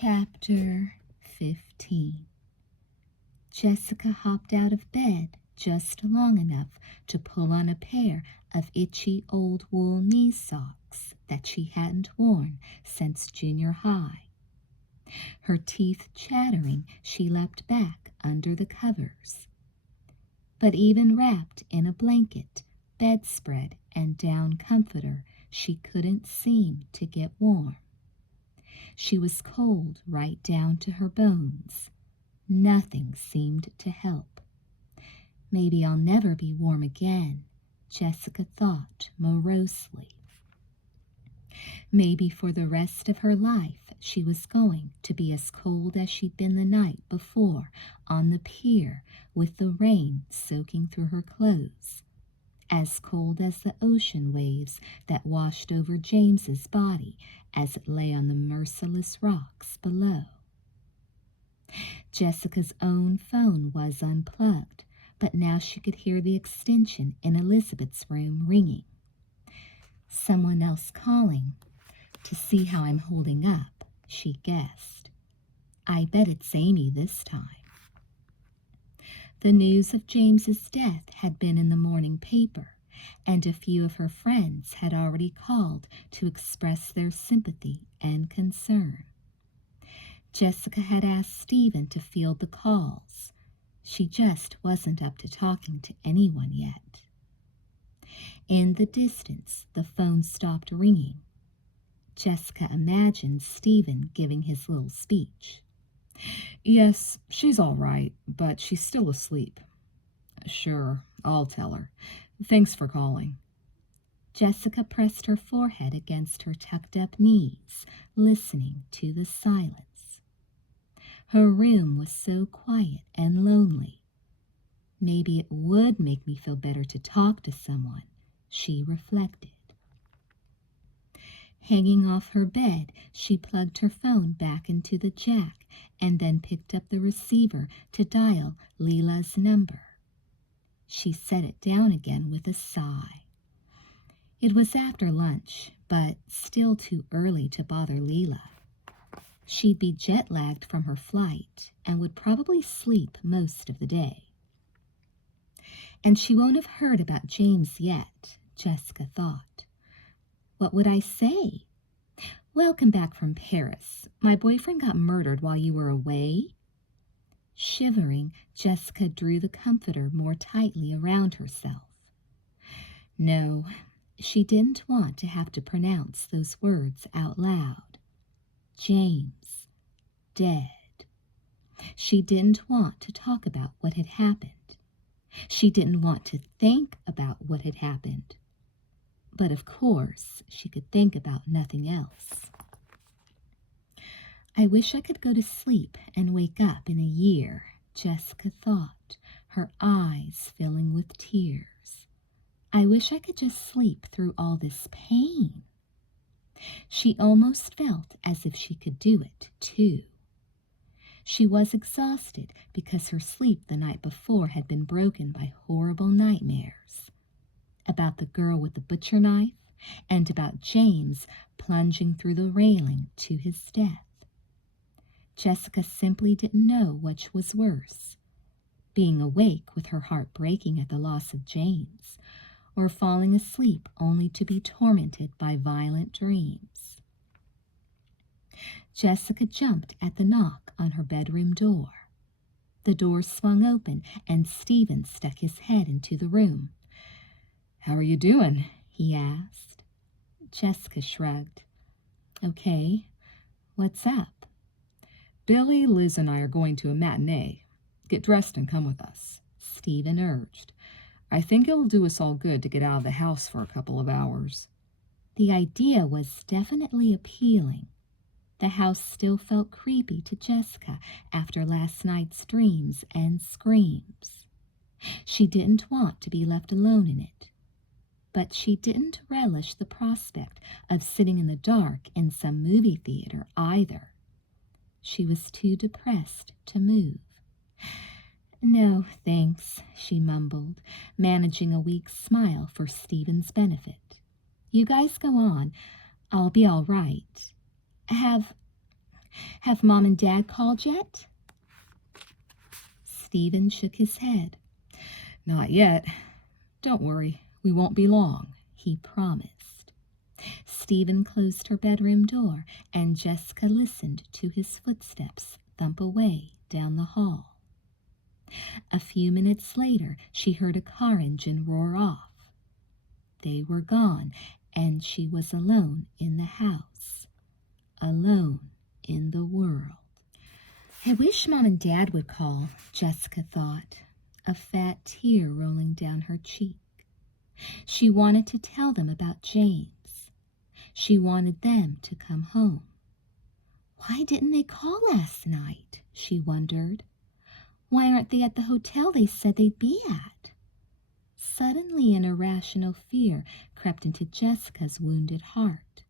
Chapter 15. Jessica hopped out of bed just long enough to pull on a pair of itchy old wool knee socks that she hadn't worn since junior high. Her teeth chattering, she leapt back under the covers. But even wrapped in a blanket, bedspread, and down comforter, she couldn't seem to get warm. She was cold right down to her bones. Nothing seemed to help. Maybe I'll never be warm again, Jessica thought morosely. Maybe for the rest of her life she was going to be as cold as she'd been the night before on the pier with the rain soaking through her clothes, as cold as the ocean waves that washed over James's body as it lay on the merciless rocks below. Jessica's own phone was unplugged, but now she could hear the extension in Elizabeth's room ringing. Someone else calling to see how I'm holding up, she guessed. I bet it's Amy this time. The news of James's death had been in the morning paper, and a few of her friends had already called to express their sympathy and concern. Jessica had asked Stephen to field the calls. She just wasn't up to talking to anyone yet. In the distance, the phone stopped ringing. Jessica imagined Stephen giving his little speech. Yes, she's all right, but she's still asleep. Sure, I'll tell her. Thanks for calling. Jessica pressed her forehead against her tucked-up knees, listening to the silence. Her room was so quiet and lonely. Maybe it would make me feel better to talk to someone, she reflected. Hanging off her bed, she plugged her phone back into the jack and then picked up the receiver to dial Leela's number. She set it down again with a sigh. It was after lunch, but still too early to bother Leela. She'd be jet-lagged from her flight and would probably sleep most of the day. And she won't have heard about James yet, Jessica thought. What would I say? Welcome back from Paris. My boyfriend got murdered while you were away? Shivering, Jessica drew the comforter more tightly around herself. No, she didn't want to have to pronounce those words out loud. James, dead. She didn't want to talk about what had happened. She didn't want to think about what had happened. But of course, she could think about nothing else. I wish I could go to sleep and wake up in a year, Jessica thought, her eyes filling with tears. I wish I could just sleep through all this pain. She almost felt as if she could do it, too. She was exhausted because her sleep the night before had been broken by horrible nightmares. About the girl with the butcher knife, and about James plunging through the railing to his death. Jessica simply didn't know which was worse, being awake with her heart breaking at the loss of James, or falling asleep only to be tormented by violent dreams. Jessica jumped at the knock on her bedroom door. The door swung open, and Stephen stuck his head into the room. How are you doing? He asked. Jessica shrugged. Okay, what's up? Billy, Liz, and I are going to a matinee. Get dressed and come with us, Stephen urged. I think it'll do us all good to get out of the house for a couple of hours. The idea was definitely appealing. The house still felt creepy to Jessica after last night's dreams and screams. She didn't want to be left alone in it. But she didn't relish the prospect of sitting in the dark in some movie theater either. She was too depressed to move. No, thanks, she mumbled, managing a weak smile for Stephen's benefit. You guys go on. I'll be all right. Have Have Mom and Dad called yet? Stephen shook his head. Not yet. Don't worry, we won't be long, he promised. Stephen closed her bedroom door, and Jessica listened to his footsteps thump away down the hall. A few minutes later, she heard a car engine roar off. They were gone, and she was alone in the house, alone in the world. I wish Mom and Dad would call, Jessica thought, a fat tear rolling down her cheek. She wanted to tell them about James. She wanted them to come home. Why didn't they call last night? She wondered. Why aren't they at the hotel they said they'd be at? Suddenly an irrational fear crept into Jessica's wounded heart.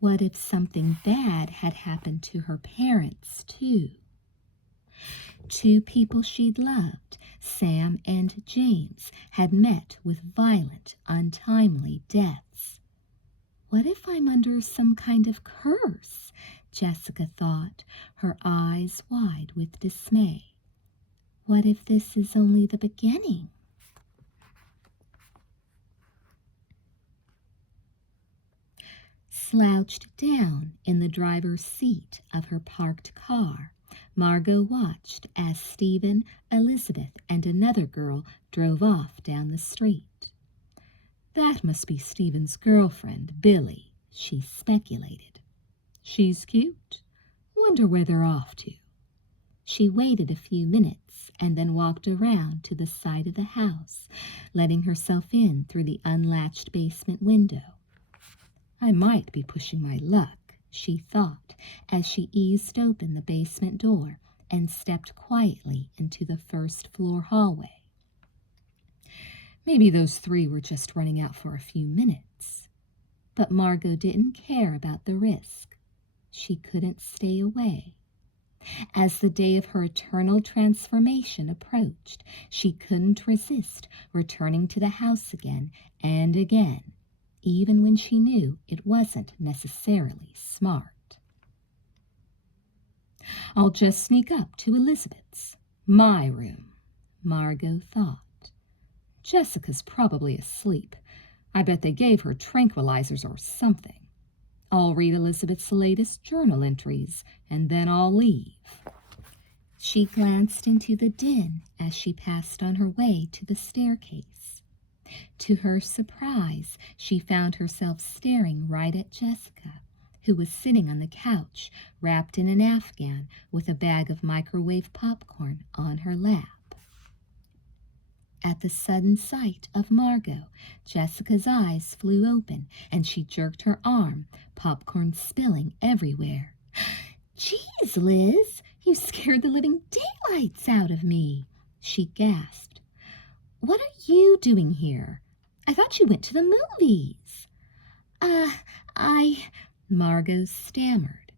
What if something bad had happened to her parents, too? Two people she'd loved, Sam and James, had met with violent, untimely deaths. What if I'm under some kind of curse? Jessica thought, her eyes wide with dismay. What if this is only the beginning? Slouched down in the driver's seat of her parked car, Margo watched as Stephen, Elizabeth, and another girl drove off down the street. That must be Stephen's girlfriend, Billy, she speculated. She's cute. Wonder where they're off to. She waited a few minutes and then walked around to the side of the house, letting herself in through the unlatched basement window. I might be pushing my luck, she thought, as she eased open the basement door and stepped quietly into the first-floor hallway. Maybe those three were just running out for a few minutes. But Margo didn't care about the risk. She couldn't stay away. As the day of her eternal transformation approached, she couldn't resist returning to the house again and again, even when she knew it wasn't necessarily smart. I'll just sneak up to Elizabeth's, my room, Margo thought. Jessica's probably asleep. I bet they gave her tranquilizers or something. I'll read Elizabeth's latest journal entries, and then I'll leave. She glanced into the din as she passed on her way to the staircase. To her surprise, she found herself staring right at Jessica, who was sitting on the couch, wrapped in an afghan with a bag of microwave popcorn on her lap. At the sudden sight of Margo, Jessica's eyes flew open, and she jerked her arm, popcorn spilling everywhere. "Geez, Liz, you scared the living daylights out of me," she gasped. "What are you doing here? I thought you went to the movies." Margo stammered.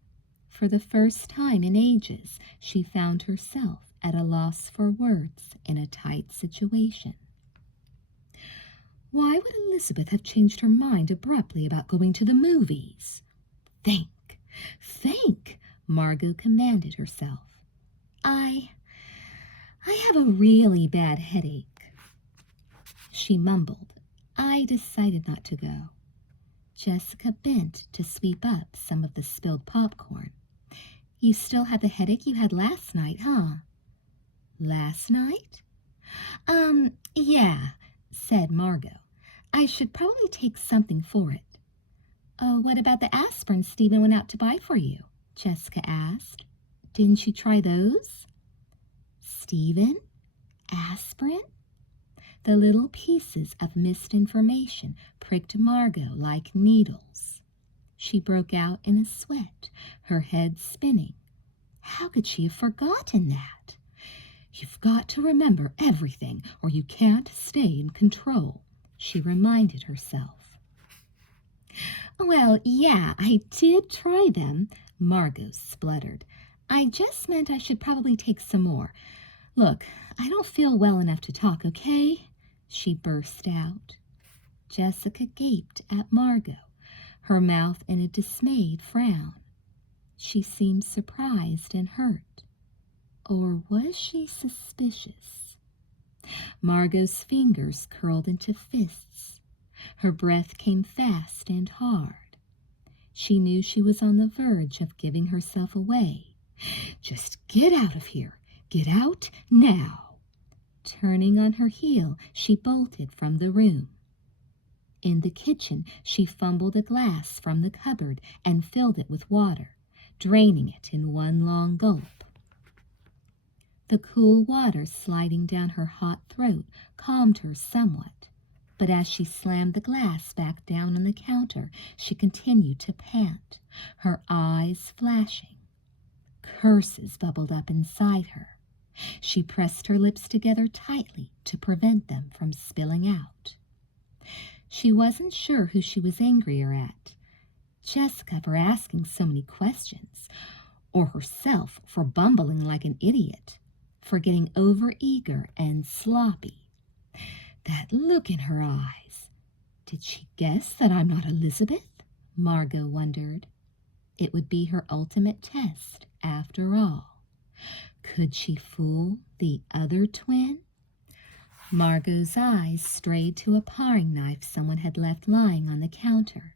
For the first time in ages, she found herself at a loss for words in a tight situation. Why would Elizabeth have changed her mind abruptly about going to the movies? Think, Margo commanded herself. I have a really bad headache. She mumbled. I decided not to go. Jessica bent to sweep up some of the spilled popcorn. You still have the headache you had last night, huh? Last night? Yeah, said Margo. I should probably take something for it. Oh, what about the aspirin Stephen went out to buy for you? Jessica asked. Didn't you try those? Stephen? Aspirin? The little pieces of misinformation pricked Margo like needles. She broke out in a sweat, her head spinning. How could she have forgotten that? You've got to remember everything, or you can't stay in control, she reminded herself. Well, yeah, I did try them, Margo spluttered. I just meant I should probably take some more. Look, I don't feel well enough to talk, okay? She burst out. Jessica gaped at Margo, her mouth in a dismayed frown. She seemed surprised and hurt. Or was she suspicious? Margot's fingers curled into fists. Her breath came fast and hard. She knew she was on the verge of giving herself away. Just get out of here. Get out now. Turning on her heel, she bolted from the room. In the kitchen, she fumbled a glass from the cupboard and filled it with water, draining it in one long gulp. The cool water sliding down her hot throat calmed her somewhat, but as she slammed the glass back down on the counter, she continued to pant, her eyes flashing. Curses bubbled up inside her. She pressed her lips together tightly to prevent them from spilling out. She wasn't sure who she was angrier at, Jessica for asking so many questions, or herself for bumbling like an idiot, for getting overeager and sloppy. That look in her eyes. Did she guess that I'm not Elizabeth? Margo wondered. It would be her ultimate test, after all. Could she fool the other twin? Margot's eyes strayed to a paring knife someone had left lying on the counter.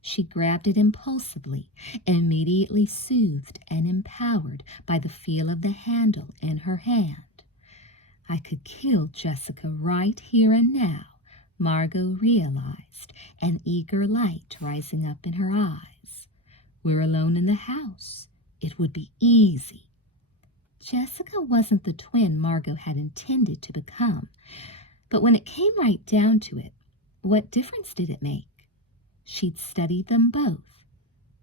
She grabbed it impulsively, immediately soothed and empowered by the feel of the handle in her hand. I could kill Jessica right here and now, Margo realized, an eager light rising up in her eyes. We're alone in the house. It would be easy. Jessica wasn't the twin Margo had intended to become, but when it came right down to it, what difference did it make? She'd studied them both.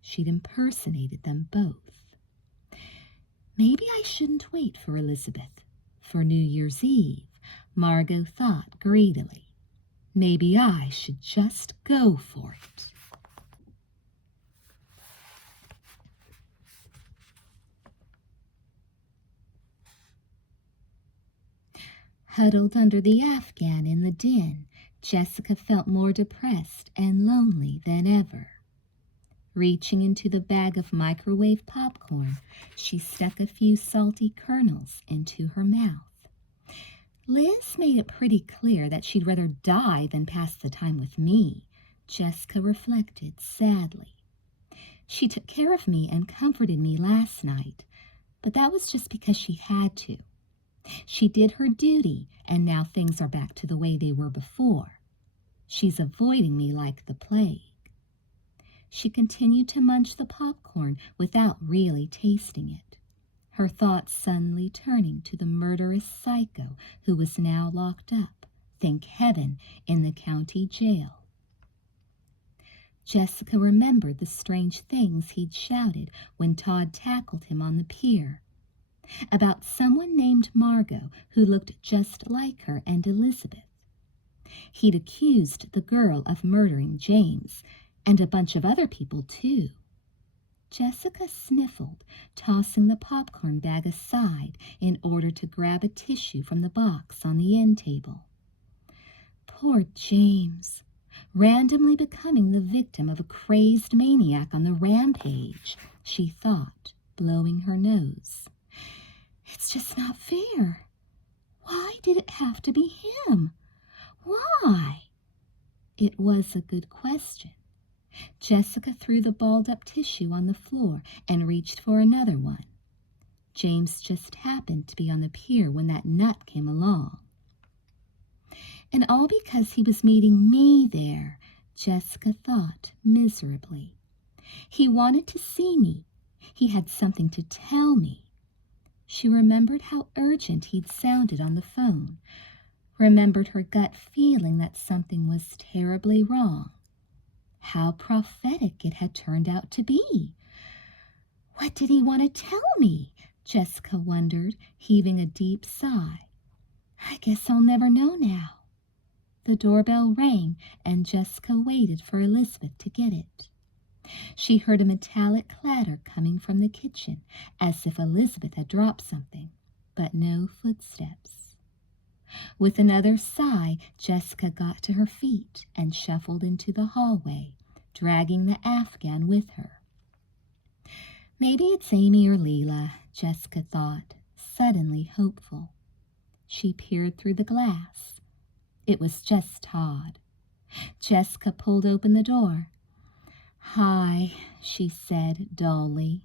She'd impersonated them both. Maybe I shouldn't wait for Elizabeth for New Year's Eve, Margo thought greedily. Maybe I should just go for it. Huddled under the Afghan in the den, Jessica felt more depressed and lonely than ever. Reaching into the bag of microwave popcorn, she stuck a few salty kernels into her mouth. Liz made it pretty clear that she'd rather die than pass the time with me, Jessica reflected sadly. She took care of me and comforted me last night, but that was just because she had to. She did her duty, and now things are back to the way they were before. She's avoiding me like the plague. She continued to munch the popcorn without really tasting it, her thoughts suddenly turning to the murderous psycho who was now locked up, thank heaven, in the county jail. Jessica remembered the strange things he'd shouted when Todd tackled him on the pier, about someone named Margo who looked just like her and Elizabeth. He'd accused the girl of murdering James, and a bunch of other people, too. Jessica sniffled, tossing the popcorn bag aside in order to grab a tissue from the box on the end table. Poor James, randomly becoming the victim of a crazed maniac on the rampage, she thought, blowing her nose. It's just not fair. Why did it have to be him? Why? It was a good question. Jessica threw the balled-up tissue on the floor and reached for another one. James just happened to be on the pier when that nut came along. And all because he was meeting me there, Jessica thought miserably. He wanted to see me. He had something to tell me. She remembered how urgent he'd sounded on the phone, remembered her gut feeling that something was terribly wrong. How prophetic it had turned out to be. What did he want to tell me? Jessica wondered, heaving a deep sigh. I guess I'll never know now. The doorbell rang, and Jessica waited for Elizabeth to get it. She heard a metallic clatter coming from the kitchen, as if Elizabeth had dropped something, but no footsteps. With another sigh, Jessica got to her feet and shuffled into the hallway, dragging the Afghan with her. Maybe it's Amy or Leela, Jessica thought, suddenly hopeful. She peered through the glass. It was just Todd. Jessica pulled open the door. "Hi," she said dully.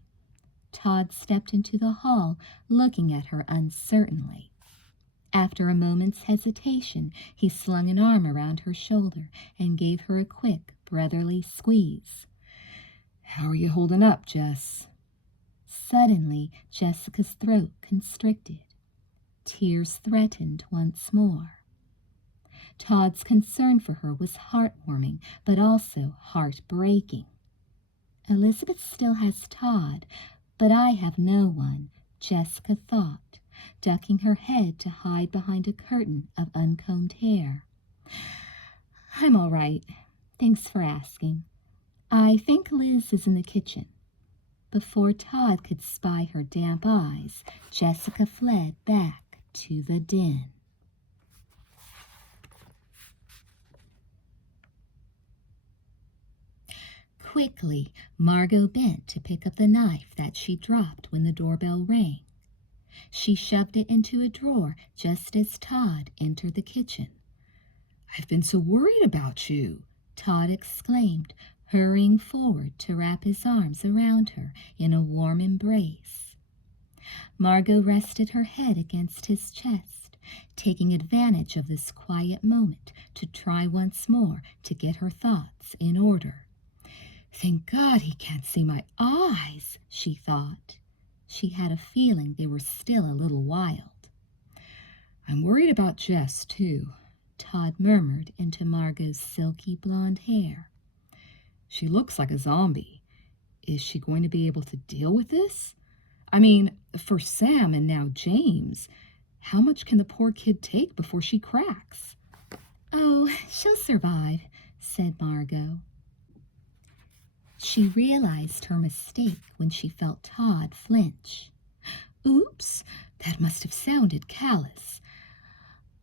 Todd stepped into the hall, looking at her uncertainly. After a moment's hesitation, he slung an arm around her shoulder and gave her a quick, brotherly squeeze. "How are you holding up, Jess?" Suddenly, Jessica's throat constricted. Tears threatened once more. Todd's concern for her was heartwarming, but also heartbreaking. Elizabeth still has Todd, but I have no one, Jessica thought, ducking her head to hide behind a curtain of uncombed hair. "I'm all right. Thanks for asking. I think Liz is in the kitchen." Before Todd could spy her damp eyes, Jessica fled back to the den. Quickly, Margo bent to pick up the knife that she dropped when the doorbell rang. She shoved it into a drawer just as Todd entered the kitchen. "I've been so worried about you," Todd exclaimed, hurrying forward to wrap his arms around her in a warm embrace. Margo rested her head against his chest, taking advantage of this quiet moment to try once more to get her thoughts in order. "Thank God he can't see my eyes," she thought. She had a feeling they were still a little wild. "I'm worried about Jess, too," Todd murmured into Margo's silky blonde hair. "She looks like a zombie. Is she going to be able to deal with this? I mean, for Sam and now James, how much can the poor kid take before she cracks?" "Oh, she'll survive," said Margo. She realized her mistake when she felt Todd flinch. "Oops, that must have sounded callous."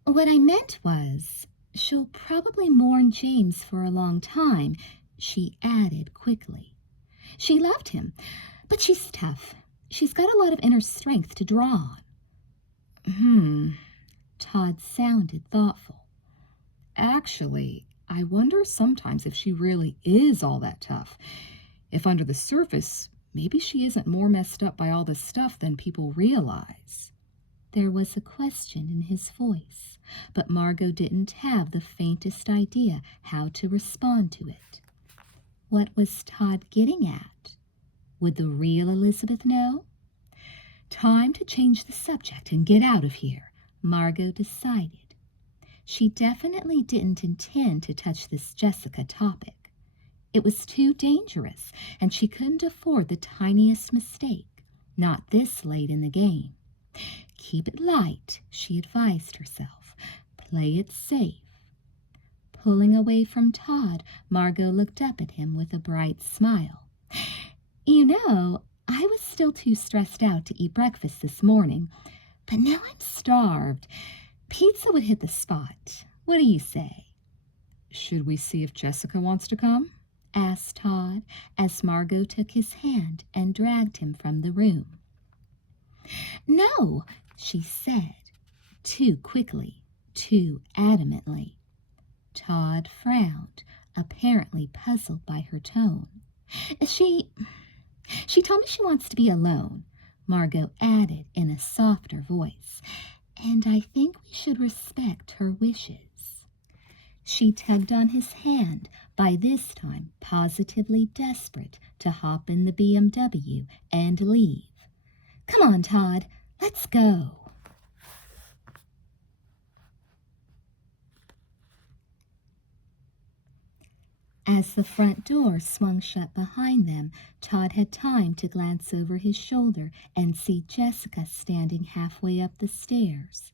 "What I meant was, she'll probably mourn James for a long time," she added quickly. "She loved him, but she's tough. She's got a lot of inner strength to draw on." Todd sounded thoughtful. "Actually, I wonder sometimes if she really is all that tough. If under the surface, maybe she isn't more messed up by all this stuff than people realize." There was a question in his voice, but Margo didn't have the faintest idea how to respond to it. What was Todd getting at? Would the real Elizabeth know? Time to change the subject and get out of here, Margo decided. She definitely didn't intend to touch this Jessica topic. It was too dangerous, and she couldn't afford the tiniest mistake, not this late in the game. Keep it light, she advised herself. Play it safe. Pulling away from Todd, Margo looked up at him with a bright smile. "You know, I was still too stressed out to eat breakfast this morning, but now I'm starved. Pizza would hit the spot. What do you say?" "Should we see if Jessica wants to come?" asked Todd as Margo took his hand and dragged him from the room. "No," she said, too quickly, too adamantly. Todd frowned, apparently puzzled by her tone. She told me she wants to be alone," Margo added in a softer voice, "and I think we should respect her wishes." She tugged on his hand, by this time positively desperate to hop in the BMW and leave. "Come on, Todd, let's go." As the front door swung shut behind them, Todd had time to glance over his shoulder and see Jessica standing halfway up the stairs.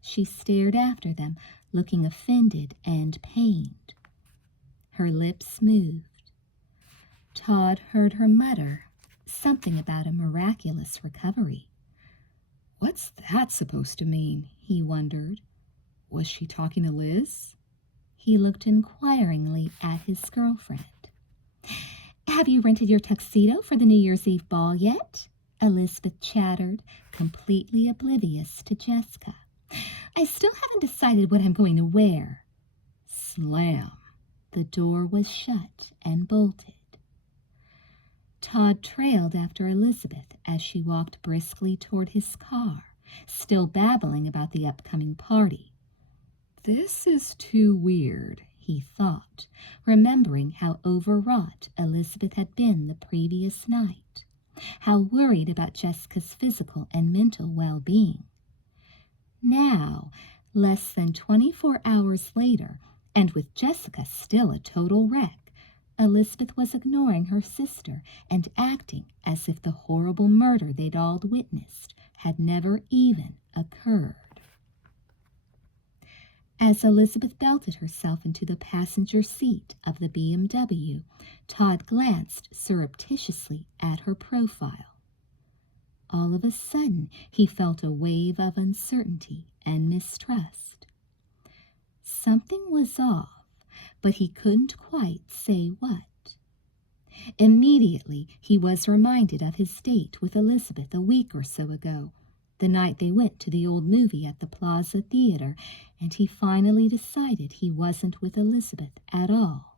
She stared after them, looking offended and pained. Her lips moved. Todd heard her mutter something about a miraculous recovery. "What's that supposed to mean?" he wondered. Was she talking to Liz? He looked inquiringly at his girlfriend. Have you rented your tuxedo for the New Year's Eve ball yet? Elizabeth chattered, completely oblivious to Jessica. I still haven't decided what I'm going to wear. Slam. The door was shut and bolted. Todd trailed after Elizabeth as she walked briskly toward his car, still babbling about the upcoming party. This is too weird, he thought, remembering how overwrought Elizabeth had been the previous night, how worried about Jessica's physical and mental well-being. Now, less than 24 hours later, and with Jessica still a total wreck, Elizabeth was ignoring her sister and acting as if the horrible murder they'd all witnessed had never even occurred. As Elizabeth belted herself into the passenger seat of the BMW, Todd glanced surreptitiously at her profile. All of a sudden, he felt a wave of uncertainty and mistrust. Something was off, but he couldn't quite say what. Immediately, he was reminded of his date with Elizabeth a week or so ago, the night they went to the old movie at the Plaza Theater, and he finally decided he wasn't with Elizabeth at all.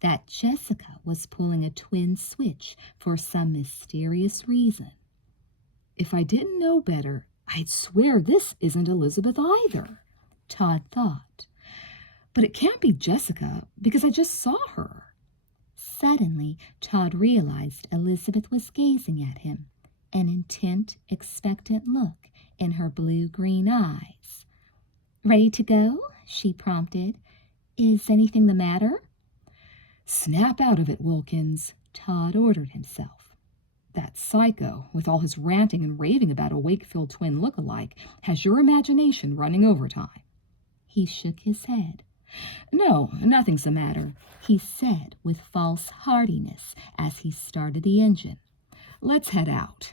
That Jessica was pulling a twin switch for some mysterious reason. If I didn't know better, I'd swear this isn't Elizabeth either, Todd thought. But it can't be Jessica, because I just saw her. Suddenly, Todd realized Elizabeth was gazing at him, an intent, expectant look in her blue-green eyes. Ready to go? She prompted. Is anything the matter? Snap out of it, Wilkins, Todd ordered himself. That psycho, with all his ranting and raving about a Wakefield twin look-alike, has your imagination running overtime. He shook his head. No, nothing's the matter, he said with false heartiness as he started the engine. Let's head out.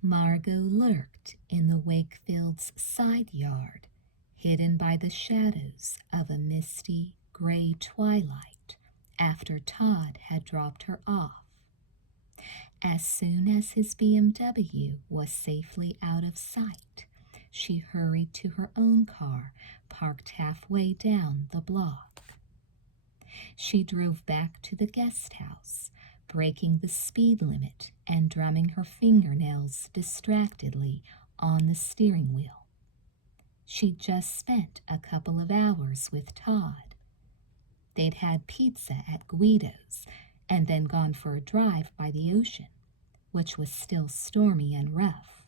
Margo lurked in the Wakefield's side yard, hidden by the shadows of a misty, gray twilight after Todd had dropped her off. As soon as his BMW was safely out of sight, she hurried to her own car, parked halfway down the block. She drove back to the guest house, breaking the speed limit and drumming her fingernails distractedly on the steering wheel. She'd just spent a couple of hours with Todd. They'd had pizza at Guido's and then gone for a drive by the ocean, which was still stormy and rough.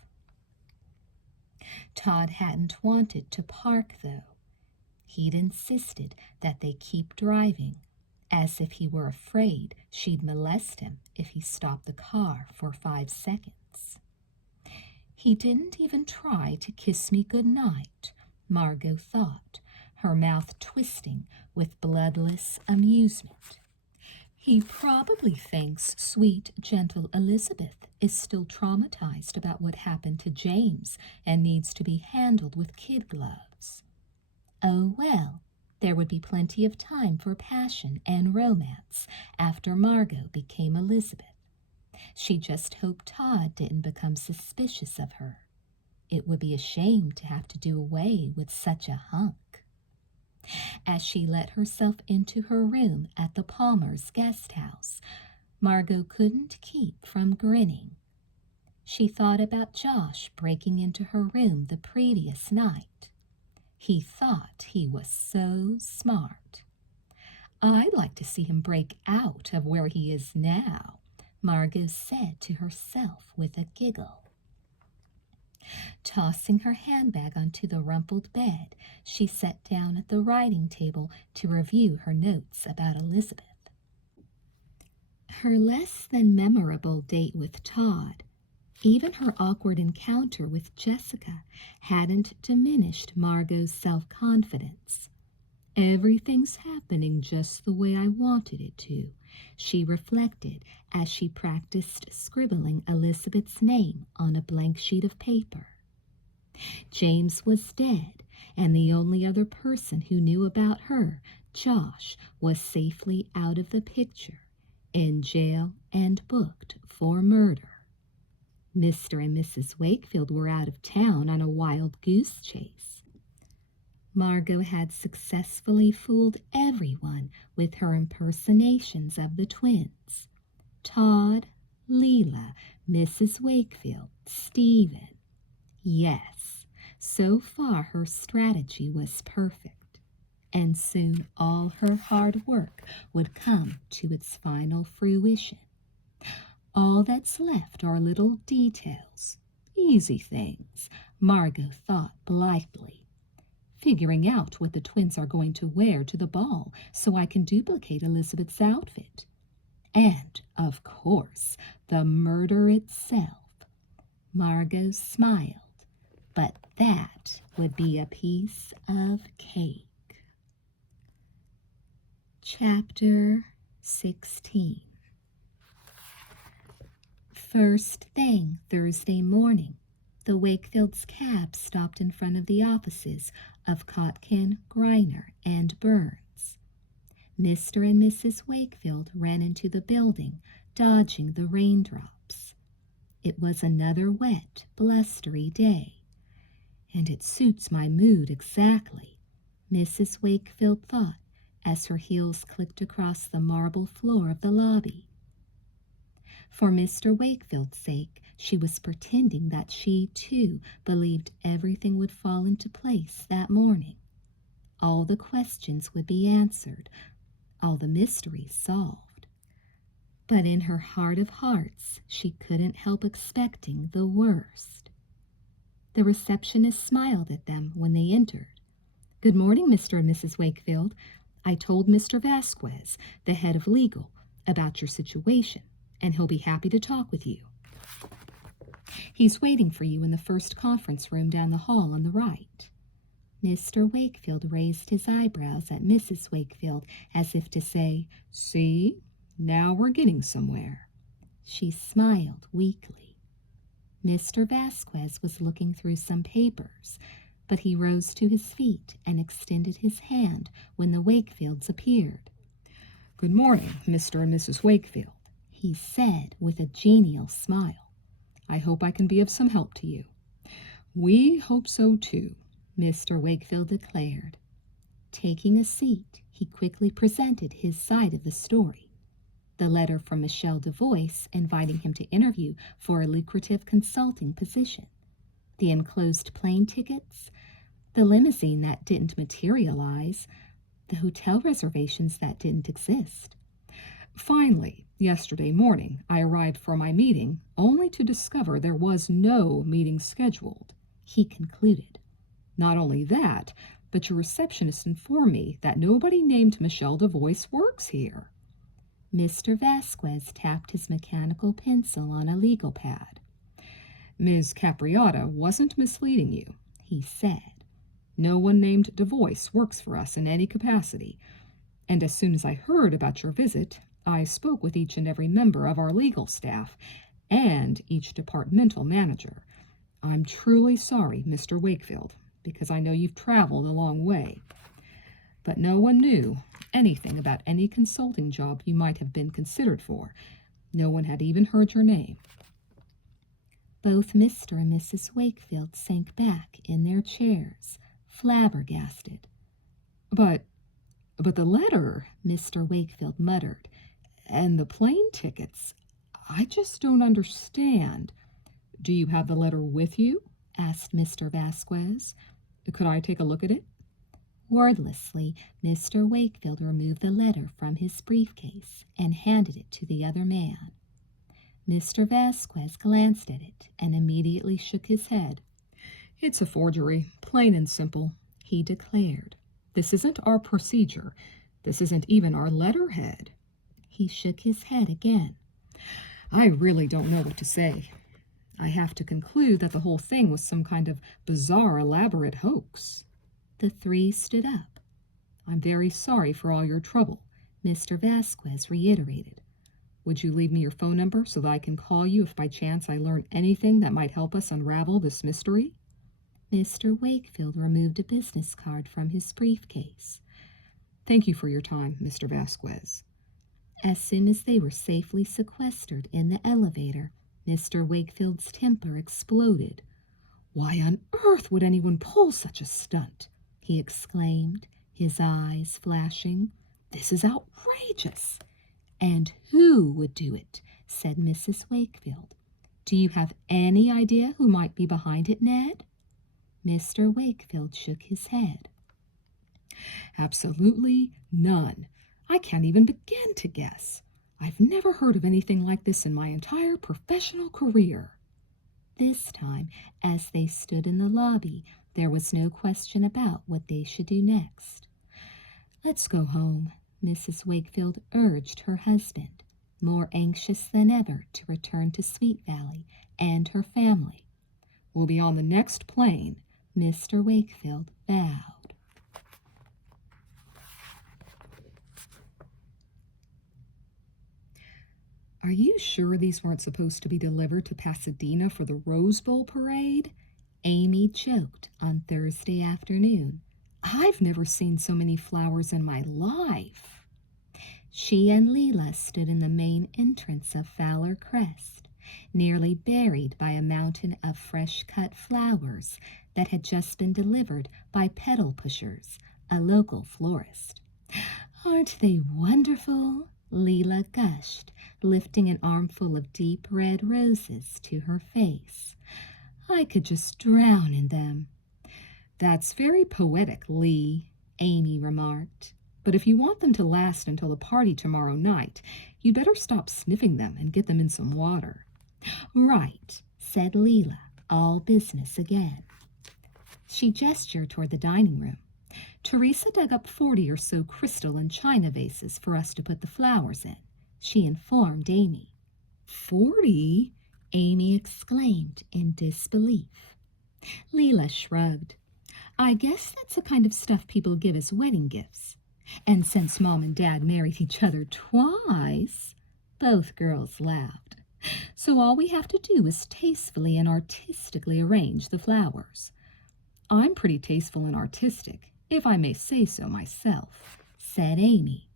Todd hadn't wanted to park, though. He'd insisted that they keep driving, as if he were afraid she'd molest him if he stopped the car for 5 seconds. He didn't even try to kiss me goodnight, Margo thought, her mouth twisting with bloodless amusement. He probably thinks sweet, gentle Elizabeth is still traumatized about what happened to James and needs to be handled with kid gloves. Oh well, there would be plenty of time for passion and romance after Margo became Elizabeth. She just hoped Todd didn't become suspicious of her. It would be a shame to have to do away with such a hunk. As she let herself into her room at the Palmers' guest house, Margo couldn't keep from grinning. She thought about Josh breaking into her room the previous night. He thought he was so smart. I'd like to see him break out of where he is now, Margo said to herself with a giggle. Tossing her handbag onto the rumpled bed, she sat down at the writing table to review her notes about Elizabeth. Her less than memorable date with Todd, even her awkward encounter with Jessica, hadn't diminished Margo's self-confidence. Everything's happening just the way I wanted it to, she reflected as she practiced scribbling Elizabeth's name on a blank sheet of paper. James was dead, and the only other person who knew about her, Josh, was safely out of the picture, in jail and booked for murder. Mr. and Mrs. Wakefield were out of town on a wild goose chase. Margo had successfully fooled everyone with her impersonations of the twins. Todd, Leela, Mrs. Wakefield, Stephen. Yes, so far her strategy was perfect, and soon all her hard work would come to its final fruition. All that's left are little details, easy things, Margo thought blithely. Figuring out what the twins are going to wear to the ball so I can duplicate Elizabeth's outfit. And, of course, the murder itself. Margo smiled, but that would be a piece of cake. Chapter 16. First thing Thursday morning, the Wakefields' cab stopped in front of the offices of Kotkin, Greiner, and Burns. Mr. and Mrs. Wakefield ran into the building, dodging the raindrops. It was another wet, blustery day. And it suits my mood exactly, Mrs. Wakefield thought as her heels clicked across the marble floor of the lobby. For Mr. Wakefield's sake, she was pretending that she, too, believed everything would fall into place that morning. All the questions would be answered, all the mysteries solved. But in her heart of hearts, she couldn't help expecting the worst. The receptionist smiled at them when they entered. "Good morning, Mr. and Mrs. Wakefield. I told Mr. Vasquez, the head of legal, about your situation, and he'll be happy to talk with you. He's waiting for you in the first conference room down the hall on the right." Mr. Wakefield raised his eyebrows at Mrs. Wakefield as if to say, "See, now we're getting somewhere." She smiled weakly. Mr. Vasquez was looking through some papers, but he rose to his feet and extended his hand when the Wakefields appeared. "Good morning, Mr. and Mrs. Wakefield," he said with a genial smile. "I hope I can be of some help to you." "We hope so, too," Mr. Wakefield declared. Taking a seat, he quickly presented his side of the story. The letter from Michelle DeVoyce inviting him to interview for a lucrative consulting position. The enclosed plane tickets. The limousine that didn't materialize. The hotel reservations that didn't exist. "Finally, yesterday morning, I arrived for my meeting, only to discover there was no meeting scheduled," he concluded. "Not only that, but your receptionist informed me that nobody named Michelle DeVoyce works here." Mr. Vasquez tapped his mechanical pencil on a legal pad. "Ms. Capriata wasn't misleading you," he said. "No one named DeVoyce works for us in any capacity, and as soon as I heard about your visit, I spoke with each and every member of our legal staff and each departmental manager. I'm truly sorry, Mr. Wakefield, because I know you've traveled a long way. But no one knew anything about any consulting job you might have been considered for. No one had even heard your name." Both Mr. and Mrs. Wakefield sank back in their chairs, flabbergasted. But the letter," Mr. Wakefield muttered, "and the plane tickets. I just don't understand." "Do you have the letter with you?" asked Mr. Vasquez. "Could I take a look at it?" Wordlessly, Mr. Wakefield removed the letter from his briefcase and handed it to the other man. Mr. Vasquez glanced at it and immediately shook his head. "It's a forgery, plain and simple," he declared. "This isn't our procedure. This isn't even our letterhead." He shook his head again. "I really don't know what to say. I have to conclude that the whole thing was some kind of bizarre, elaborate hoax." The three stood up. "I'm very sorry for all your trouble," Mr. Vasquez reiterated. "Would you leave me your phone number so that I can call you if by chance I learn anything that might help us unravel this mystery?" Mr. Wakefield removed a business card from his briefcase. Thank you for your time, Mr. Vasquez. As soon as they were safely sequestered in the elevator, Mr. Wakefield's temper exploded. Why on earth would anyone pull such a stunt? He exclaimed, his eyes flashing. This is outrageous. And who would do it? Said Mrs. Wakefield. Do you have any idea who might be behind it, Ned? Mr. Wakefield shook his head. Absolutely none. I can't even begin to guess. I've never heard of anything like this in my entire professional career. This time, as they stood in the lobby, there was no question about what they should do next. Let's go home, Mrs. Wakefield urged her husband, more anxious than ever to return to Sweet Valley and her family. We'll be on the next plane, Mr. Wakefield vowed. Are you sure these weren't supposed to be delivered to Pasadena for the Rose Bowl parade? Amy joked on Thursday afternoon. I've never seen so many flowers in my life. She and Leela stood in the main entrance of Fowler Crest, nearly buried by a mountain of fresh-cut flowers that had just been delivered by Petal Pushers, a local florist. Aren't they wonderful? Leela gushed, lifting an armful of deep red roses to her face. I could just drown in them. That's very poetic, Lee, Amy remarked. But if you want them to last until the party tomorrow night, you'd better stop sniffing them and get them in some water. Right, said Leela, all business again. She gestured toward the dining room. Teresa dug up 40 or so crystal and china vases for us to put the flowers in, she informed Amy. 40? Amy exclaimed in disbelief. Leela shrugged. I guess that's the kind of stuff people give as wedding gifts. And since Mom and Dad married each other twice, both girls laughed. So all we have to do is tastefully and artistically arrange the flowers. I'm pretty tasteful and artistic, if I may say so myself, said Amy.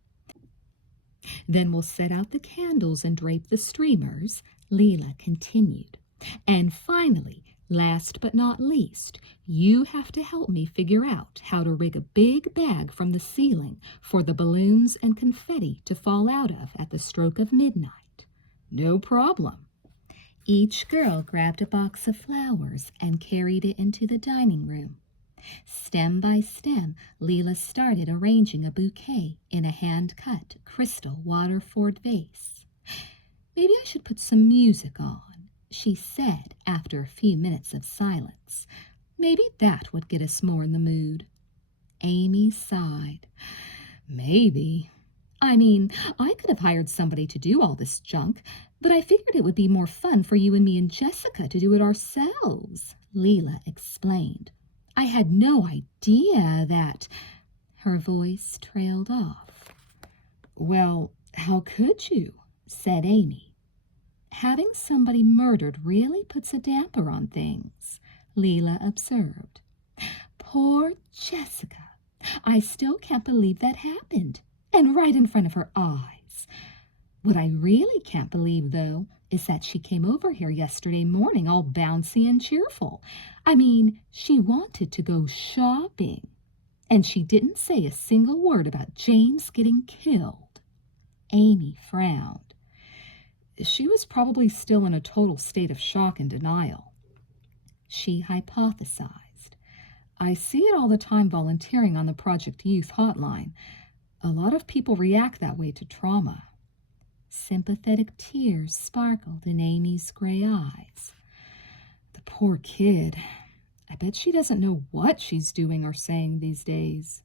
Then we'll set out the candles and drape the streamers, Leela continued. And finally, last but not least, you have to help me figure out how to rig a big bag from the ceiling for the balloons and confetti to fall out of at the stroke of midnight. No problem. Each girl grabbed a box of flowers and carried it into the dining room. Stem by stem, Leela started arranging a bouquet in a hand-cut crystal Waterford vase. Maybe I should put some music on, she said after a few minutes of silence. Maybe that would get us more in the mood. Amy sighed. Maybe. I mean, I could have hired somebody to do all this junk, but I figured it would be more fun for you and me and Jessica to do it ourselves, Leela explained. I had no idea that... Her voice trailed off. Well, how could you? Said Amy. Having somebody murdered really puts a damper on things, Leela observed. Poor Jessica. I still can't believe that happened, and right in front of her eyes. What I really can't believe, though, is that she came over here yesterday morning all bouncy and cheerful. I mean, she wanted to go shopping, and she didn't say a single word about James getting killed. Amy frowned. She was probably still in a total state of shock and denial. She hypothesized. I see it all the time volunteering on the Project Youth hotline. A lot of people react that way to trauma. Sympathetic tears sparkled in Amy's gray eyes. The poor kid. I bet she doesn't know what she's doing or saying these days.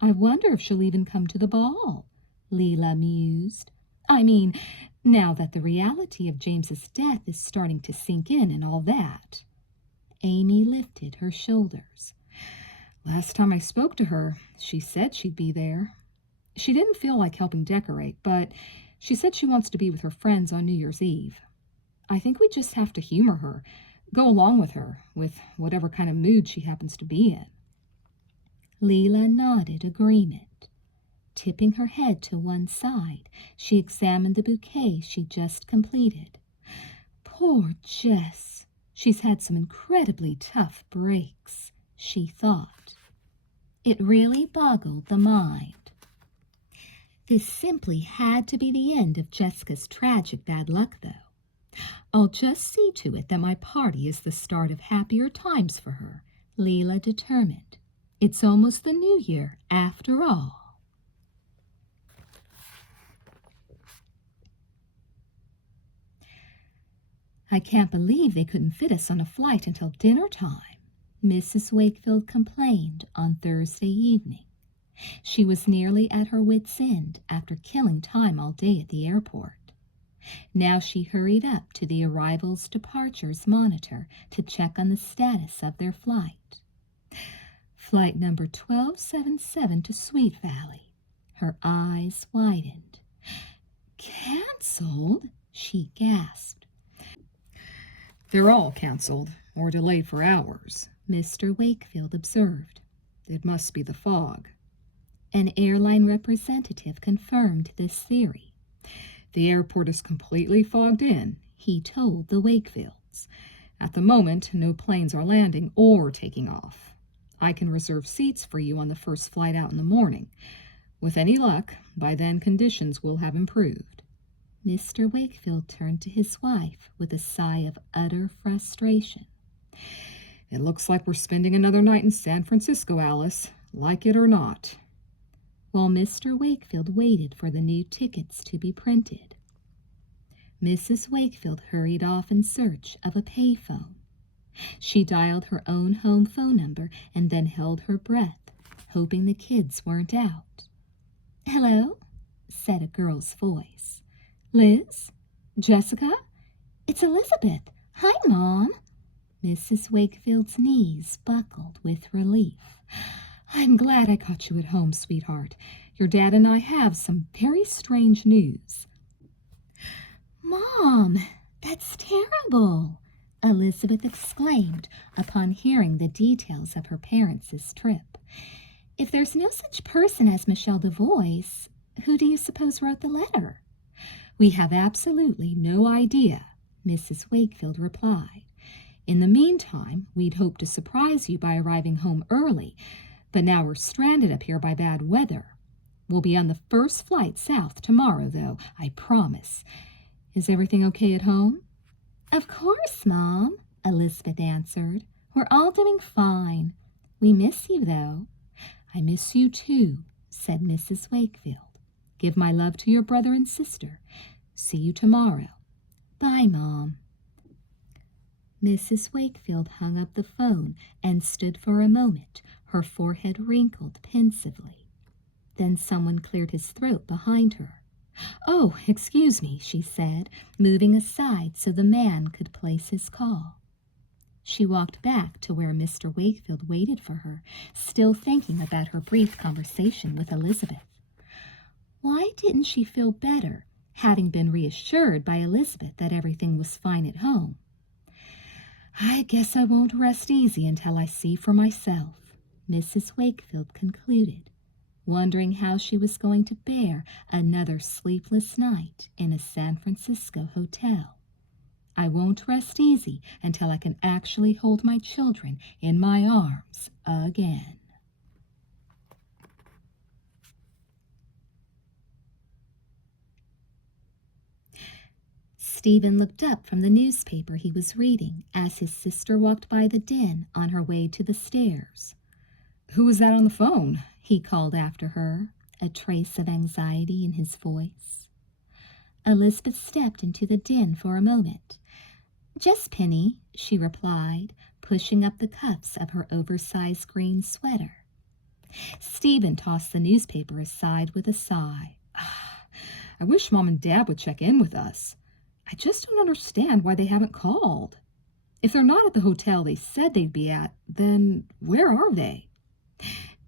I wonder if she'll even come to the ball, Leela mused. I mean, now that the reality of James's death is starting to sink in and all that. Amy lifted her shoulders. Last time I spoke to her, she said she'd be there. She didn't feel like helping decorate, but she said she wants to be with her friends on New Year's Eve. I think we just have to humor her. go along with her, with whatever kind of mood she happens to be in. Leela nodded agreement. Tipping her head to one side, she examined the bouquet she just completed. Poor Jess. She's had some incredibly tough breaks, she thought. It really boggled the mind. This simply had to be the end of Jessica's tragic bad luck, though. I'll just see to it that my party is the start of happier times for her, Leela determined. It's almost the new year, after all. I can't believe they couldn't fit us on a flight until dinner time, Mrs. Wakefield complained on Thursday evening. She was nearly at her wits' end after killing time all day at the airport. Now she hurried up to the arrivals departures monitor to check on the status of their flight. Flight number 1277 to Sweet Valley. Her eyes widened. Canceled? She gasped. They're all canceled or delayed for hours, Mr. Wakefield observed. It must be the fog. An airline representative confirmed this theory. The airport is completely fogged in, he told the Wakefields. At the moment, no planes are landing or taking off. I can reserve seats for you on the first flight out in the morning. With any luck, by then conditions will have improved. Mr. Wakefield turned to his wife with a sigh of utter frustration. It looks like we're spending another night in San Francisco, Alice, like it or not. While Mr. Wakefield waited for the new tickets to be printed, Mrs. Wakefield hurried off in search of a payphone. She dialed her own home phone number and then held her breath, hoping the kids weren't out. "Hello?" said a girl's voice. "Liz? Jessica? It's Elizabeth. Hi, Mom." Mrs. Wakefield's knees buckled with relief. "I'm glad I caught you at home, sweetheart. Your dad and I have some very strange news." "Mom, that's terrible," Elizabeth exclaimed upon hearing the details of her parents' trip. "If there's no such person as Michelle DeVoyce, who do you suppose wrote the letter?" "We have absolutely no idea," Mrs. Wakefield replied. "In the meantime, we'd hoped to surprise you by arriving home early, but now we're stranded up here by bad weather. We'll be on the first flight south tomorrow, though, I promise. Is everything okay at home?" "Of course, Mom," Elizabeth answered. "We're all doing fine. We miss you, though." "I miss you, too," said Mrs. Wakefield. "Give my love to your brother and sister. See you tomorrow." "Bye, Mom." Mrs. Wakefield hung up the phone and stood for a moment, her forehead wrinkled pensively. Then someone cleared his throat behind her. "Oh, excuse me," she said, moving aside so the man could place his call. She walked back to where Mr. Wakefield waited for her, still thinking about her brief conversation with Elizabeth. Why didn't she feel better, having been reassured by Elizabeth that everything was fine at home? "I guess I won't rest easy until I see for myself," Mrs. Wakefield concluded, wondering how she was going to bear another sleepless night in a San Francisco hotel. "I won't rest easy until I can actually hold my children in my arms again." Stephen looked up from the newspaper he was reading as his sister walked by the den on her way to the stairs. "Who was that on the phone?" he called after her, a trace of anxiety in his voice. Elizabeth stepped into the den for a moment. "Just Penny," she replied, pushing up the cuffs of her oversized green sweater. Stephen tossed the newspaper aside with a sigh. "I wish Mom and Dad would check in with us. I just don't understand why they haven't called. If they're not at the hotel they said they'd be at, then where are they?"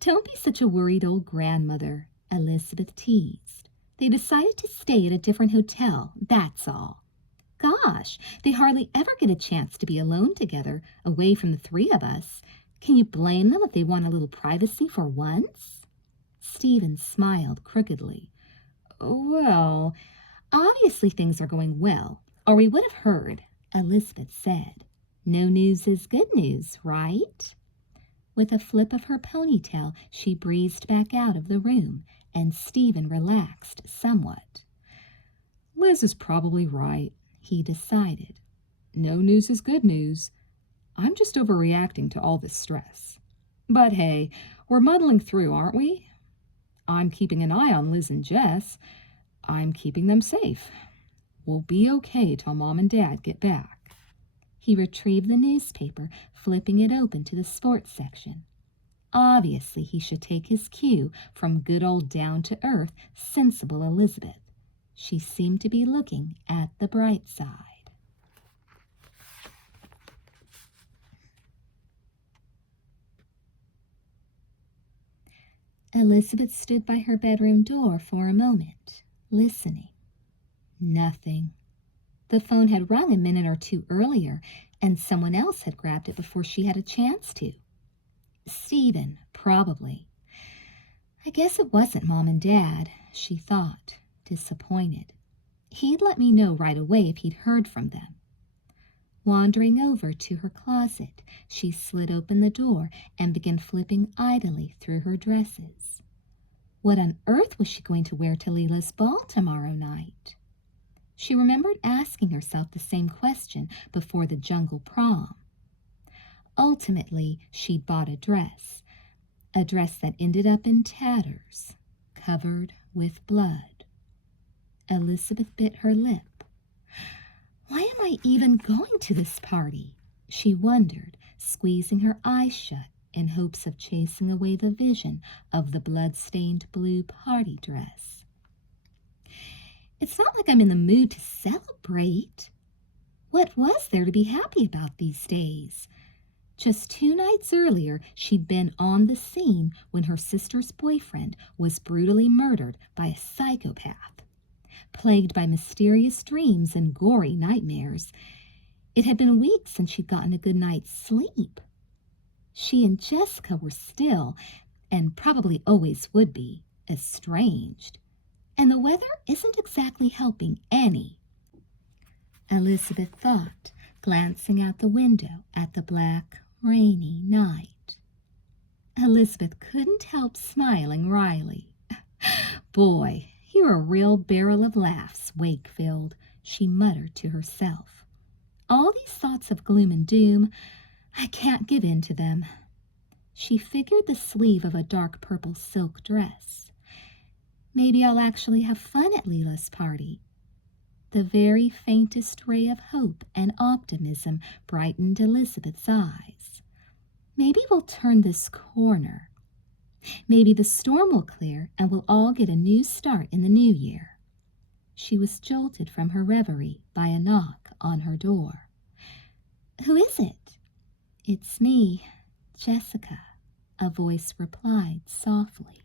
"Don't be such a worried old grandmother," Elizabeth teased. "They decided to stay at a different hotel, that's all." gosh, they hardly ever get a chance to be alone together, away from the three of us. Can you blame them if they want a little privacy for once?" Stephen smiled crookedly. "Well, obviously things are going well, or we would have heard," Elizabeth said. "No news is good news, right?" With a flip of her ponytail, she breezed back out of the room, and Stephen relaxed somewhat. Liz is probably right, he decided. No news is good news. I'm just overreacting to all this stress. But hey, we're muddling through, aren't we? I'm keeping an eye on Liz and Jess. I'm keeping them safe. We'll be okay till Mom and Dad get back. He retrieved the newspaper, flipping it open to the sports section. Obviously, he should take his cue from good old down-to-earth, sensible Elizabeth. She seemed to be looking at the bright side. Elizabeth stood by her bedroom door for a moment, listening. Nothing. The phone had rung a minute or two earlier, and someone else had grabbed it before she had a chance to. Stephen, probably. I guess it wasn't Mom and Dad, she thought, disappointed. He'd let me know right away if he'd heard from them. Wandering over to her closet, she slid open the door and began flipping idly through her dresses. What on earth was she going to wear to Leela's ball tomorrow night? She remembered asking herself the same question before the jungle prom. Ultimately, she'd bought a dress that ended up in tatters, covered with blood. Elizabeth bit her lip. Why am I even going to this party? She wondered, squeezing her eyes shut in hopes of chasing away the vision of the blood-stained blue party dress. It's not like I'm in the mood to celebrate. What was there to be happy about these days? Just 2 nights earlier, she'd been on the scene when her sister's boyfriend was brutally murdered by a psychopath. Plagued by mysterious dreams and gory nightmares, it had been weeks since she'd gotten a good night's sleep. She and Jessica were still, and probably always would be, estranged. And the weather isn't exactly helping any. Elizabeth thought, glancing out the window at the black, rainy night. Elizabeth couldn't help smiling wryly. Boy, you're a real barrel of laughs, Wakefield, she muttered to herself. All these thoughts of gloom and doom, I can't give in to them. She figured the sleeve of a dark purple silk dress. Maybe I'll actually have fun at Leela's party. The very faintest ray of hope and optimism brightened Elizabeth's eyes. Maybe we'll turn this corner. Maybe the storm will clear and we'll all get a new start in the new year. She was jolted from her reverie by a knock on her door. Who is it? It's me, Jessica, a voice replied softly.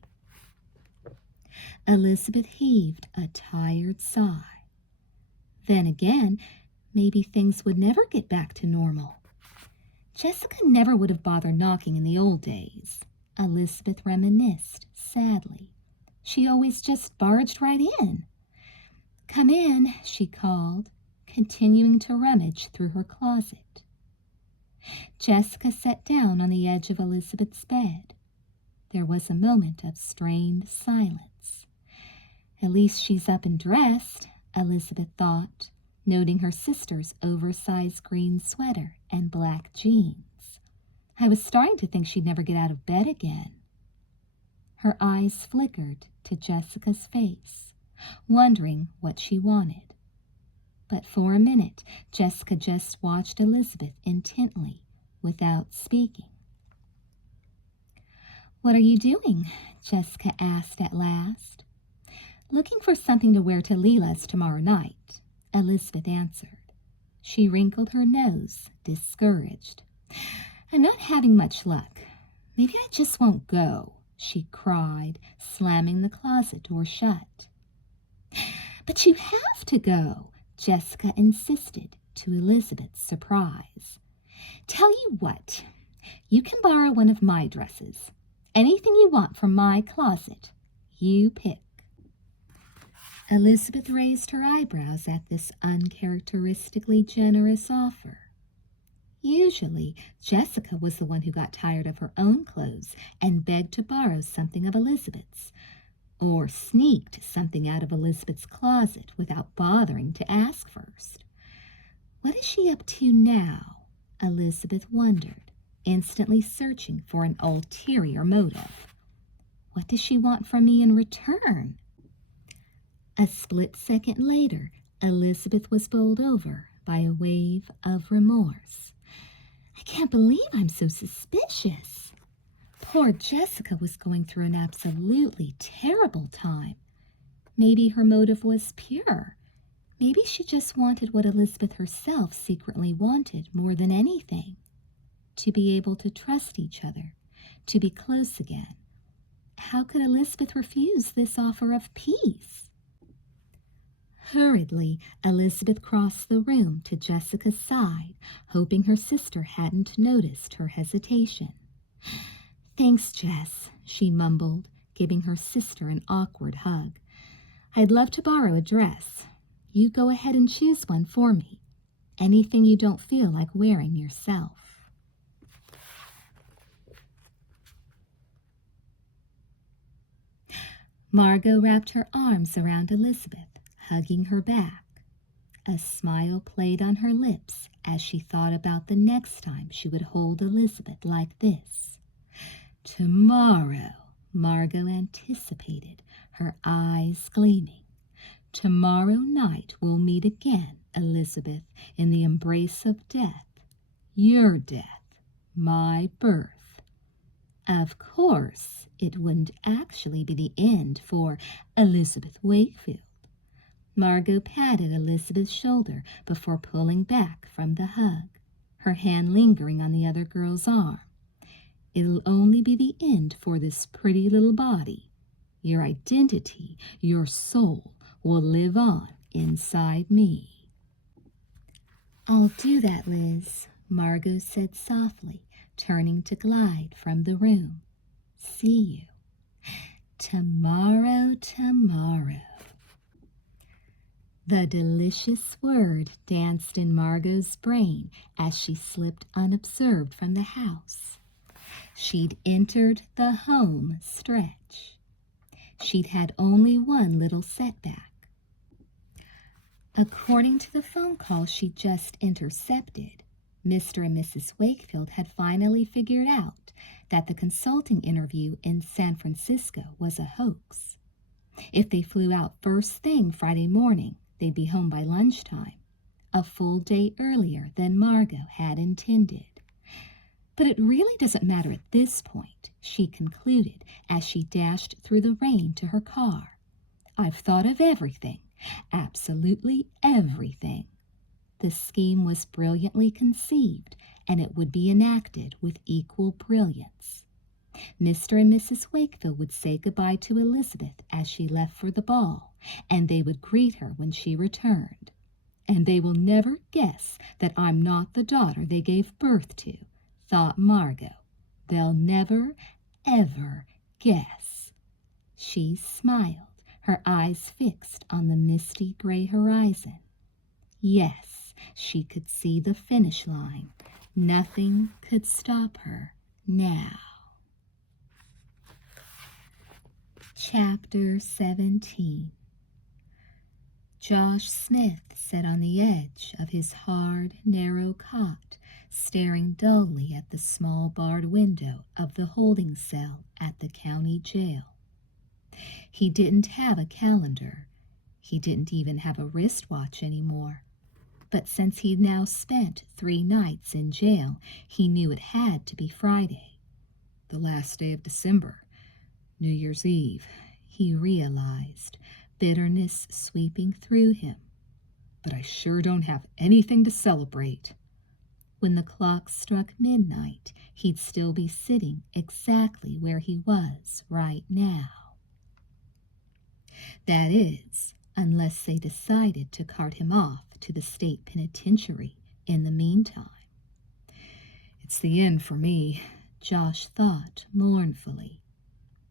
Elizabeth heaved a tired sigh. Then again, maybe things would never get back to normal. Jessica never would have bothered knocking in the old days, Elizabeth reminisced sadly. She always just barged right in. Come in, she called, continuing to rummage through her closet. Jessica sat down on the edge of Elizabeth's bed. There was a moment of strained silence. At least she's up and dressed, Elizabeth thought, noting her sister's oversized green sweater and black jeans. I was starting to think she'd never get out of bed again. Her eyes flickered to Jessica's face, wondering what she wanted. But for a minute, Jessica just watched Elizabeth intently, without speaking. What are you doing? Jessica asked at last. Looking for something to wear to Leela's tomorrow night, Elizabeth answered. She wrinkled her nose, discouraged. I'm not having much luck. Maybe I just won't go, she cried, slamming the closet door shut. But you have to go, Jessica insisted, to Elizabeth's surprise. "Tell you what, you can borrow one of my dresses. Anything you want from my closet. You pick." Elizabeth raised her eyebrows at this uncharacteristically generous offer. Usually, Jessica was the one who got tired of her own clothes and begged to borrow something of Elizabeth's, or sneaked something out of Elizabeth's closet without bothering to ask first. What is she up to now? Elizabeth wondered, instantly searching for an ulterior motive. What does she want from me in return? A split second later, Elizabeth was bowled over by a wave of remorse. I can't believe I'm so suspicious. Poor Jessica was going through an absolutely terrible time. Maybe her motive was pure. Maybe she just wanted what Elizabeth herself secretly wanted more than anything. To be able to trust each other, to be close again. How could Elizabeth refuse this offer of peace? Hurriedly, Elizabeth crossed the room to Jessica's side, hoping her sister hadn't noticed her hesitation. "Thanks, Jess," she mumbled, giving her sister an awkward hug. "I'd love to borrow a dress. You go ahead and choose one for me. Anything you don't feel like wearing yourself." Margo wrapped her arms around Elizabeth, hugging her back. A smile played on her lips as she thought about the next time she would hold Elizabeth like this. "Tomorrow," Margo anticipated, her eyes gleaming. "Tomorrow night we'll meet again, Elizabeth, in the embrace of death. Your death, my birth. Of course, it wouldn't actually be the end for Elizabeth Wakefield." Margo patted Elizabeth's shoulder before pulling back from the hug, her hand lingering on the other girl's arm. "It'll only be the end for this pretty little body. Your identity, your soul, will live on inside me." "I'll do that, Liz," Margo said softly, turning to glide from the room. "See you tomorrow, tomorrow." The delicious word danced in Margo's brain as she slipped unobserved from the house. She'd entered the home stretch. She'd had only one little setback. According to the phone call she'd just intercepted, Mr. and Mrs. Wakefield had finally figured out that the consulting interview in San Francisco was a hoax. If they flew out first thing Friday morning, they'd be home by lunchtime, a full day earlier than Margo had intended. But it really doesn't matter at this point, she concluded as she dashed through the rain to her car. "I've thought of everything, absolutely everything." The scheme was brilliantly conceived, and it would be enacted with equal brilliance. Mr. and Mrs. Wakefield would say goodbye to Elizabeth as she left for the ball, and they would greet her when she returned. "And they will never guess that I'm not the daughter they gave birth to," thought Margo. "They'll never, ever guess." She smiled, her eyes fixed on the misty gray horizon. Yes, she could see the finish line. Nothing could stop her now. Chapter 17. Josh Smith sat on the edge of his hard, narrow cot, staring dully at the small barred window of the holding cell at the county jail. He didn't have a calendar. He didn't even have a wristwatch anymore. But since he'd now spent 3 nights in jail, he knew it had to be Friday. The last day of December, New Year's Eve, he realized, bitterness sweeping through him. But I sure don't have anything to celebrate. When the clock struck midnight, he'd still be sitting exactly where he was right now. That is, unless they decided to cart him off to the state penitentiary in the meantime. It's the end for me, Josh thought mournfully.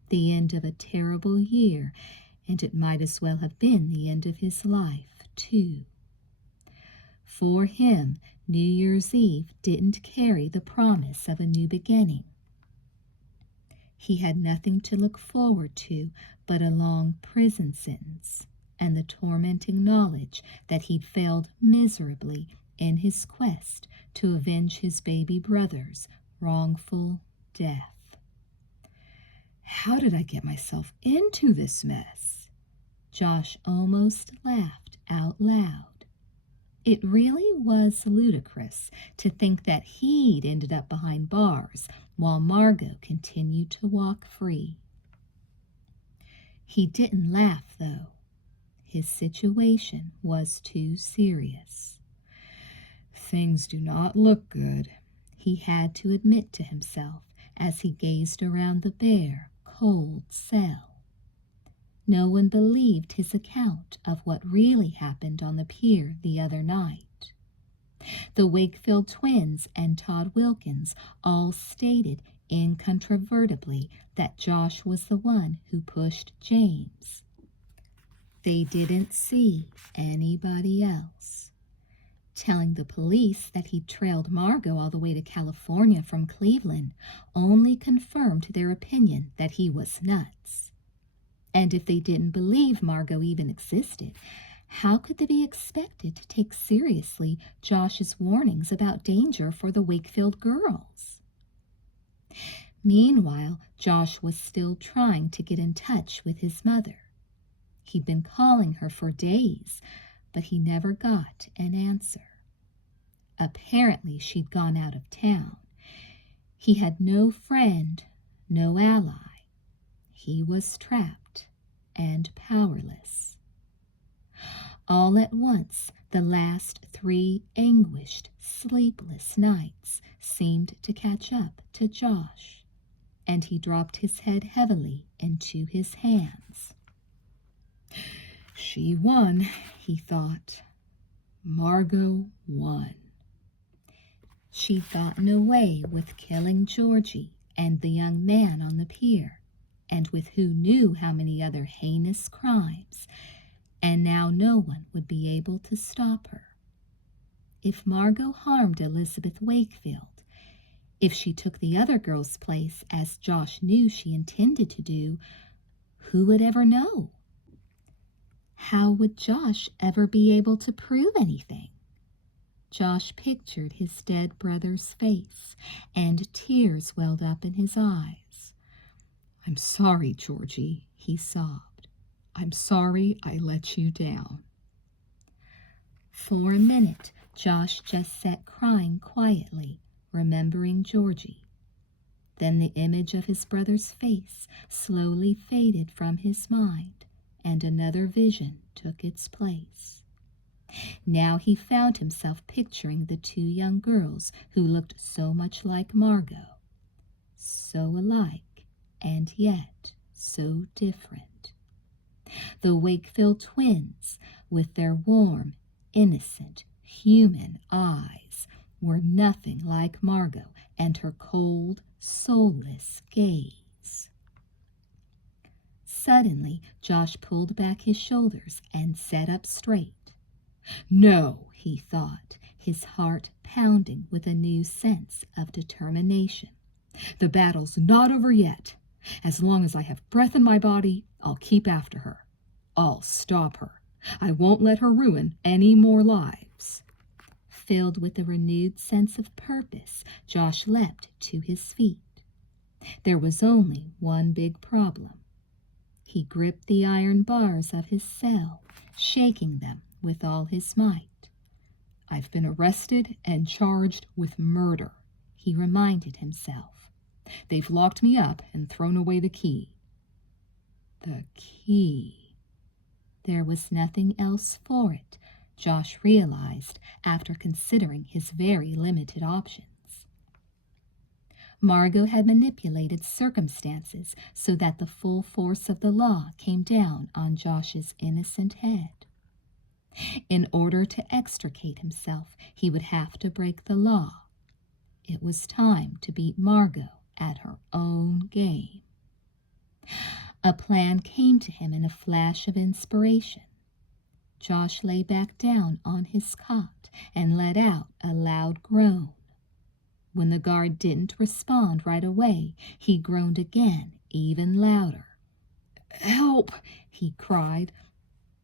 The end of a terrible year, and it might as well have been the end of his life, too. For him, New Year's Eve didn't carry the promise of a new beginning. He had nothing to look forward to but a long prison sentence and the tormenting knowledge that he'd failed miserably in his quest to avenge his baby brother's wrongful death. How did I get myself into this mess? Josh almost laughed out loud. It really was ludicrous to think that he'd ended up behind bars while Margo continued to walk free. He didn't laugh, though. His situation was too serious. Things do not look good, he had to admit to himself as he gazed around the bare, cold cell. No one believed his account of what really happened on the pier the other night. The Wakefield twins and Todd Wilkins all stated incontrovertibly that Josh was the one who pushed James. They didn't see anybody else. Telling the police that he'd trailed Margo all the way to California from Cleveland only confirmed their opinion that he was nuts. And if they didn't believe Margo even existed, how could they be expected to take seriously Josh's warnings about danger for the Wakefield girls? Meanwhile, Josh was still trying to get in touch with his mother. He'd been calling her for days, but he never got an answer. Apparently, she'd gone out of town. He had no friend, no ally. He was trapped and powerless. All at once, the last 3 anguished, sleepless nights seemed to catch up to Josh, and he dropped his head heavily into his hands. She won, he thought. Margo won. She'd gotten away with killing Georgie and the young man on the pier, and with who knew how many other heinous crimes, and now no one would be able to stop her. If Margo harmed Elizabeth Wakefield, if she took the other girl's place as Josh knew she intended to do, who would ever know? How would Josh ever be able to prove anything? Josh pictured his dead brother's face, and tears welled up in his eyes. I'm sorry, Georgie, he sobbed. I'm sorry I let you down. For a minute, Josh just sat crying quietly, remembering Georgie. Then the image of his brother's face slowly faded from his mind, and another vision took its place. Now he found himself picturing the 2 young girls who looked so much like Margo, so alike and yet so different. The Wakefield twins, with their warm, innocent, human eyes, were nothing like Margo and her cold, soulless gaze. Suddenly, Josh pulled back his shoulders and sat up straight. No, he thought, his heart pounding with a new sense of determination. The battle's not over yet. As long as I have breath in my body, I'll keep after her. I'll stop her. I won't let her ruin any more lives. Filled with a renewed sense of purpose, Josh leapt to his feet. There was only one big problem. He gripped the iron bars of his cell, shaking them with all his might. I've been arrested and charged with murder, he reminded himself. They've locked me up and thrown away the key. The key. There was nothing else for it, Josh realized after considering his very limited options. Margo had manipulated circumstances so that the full force of the law came down on Josh's innocent head. In order to extricate himself, he would have to break the law. It was time to beat Margo at her own game. A plan came to him in a flash of inspiration. Josh lay back down on his cot and let out a loud groan. When the guard didn't respond right away, he groaned again, even louder. "Help!" he cried.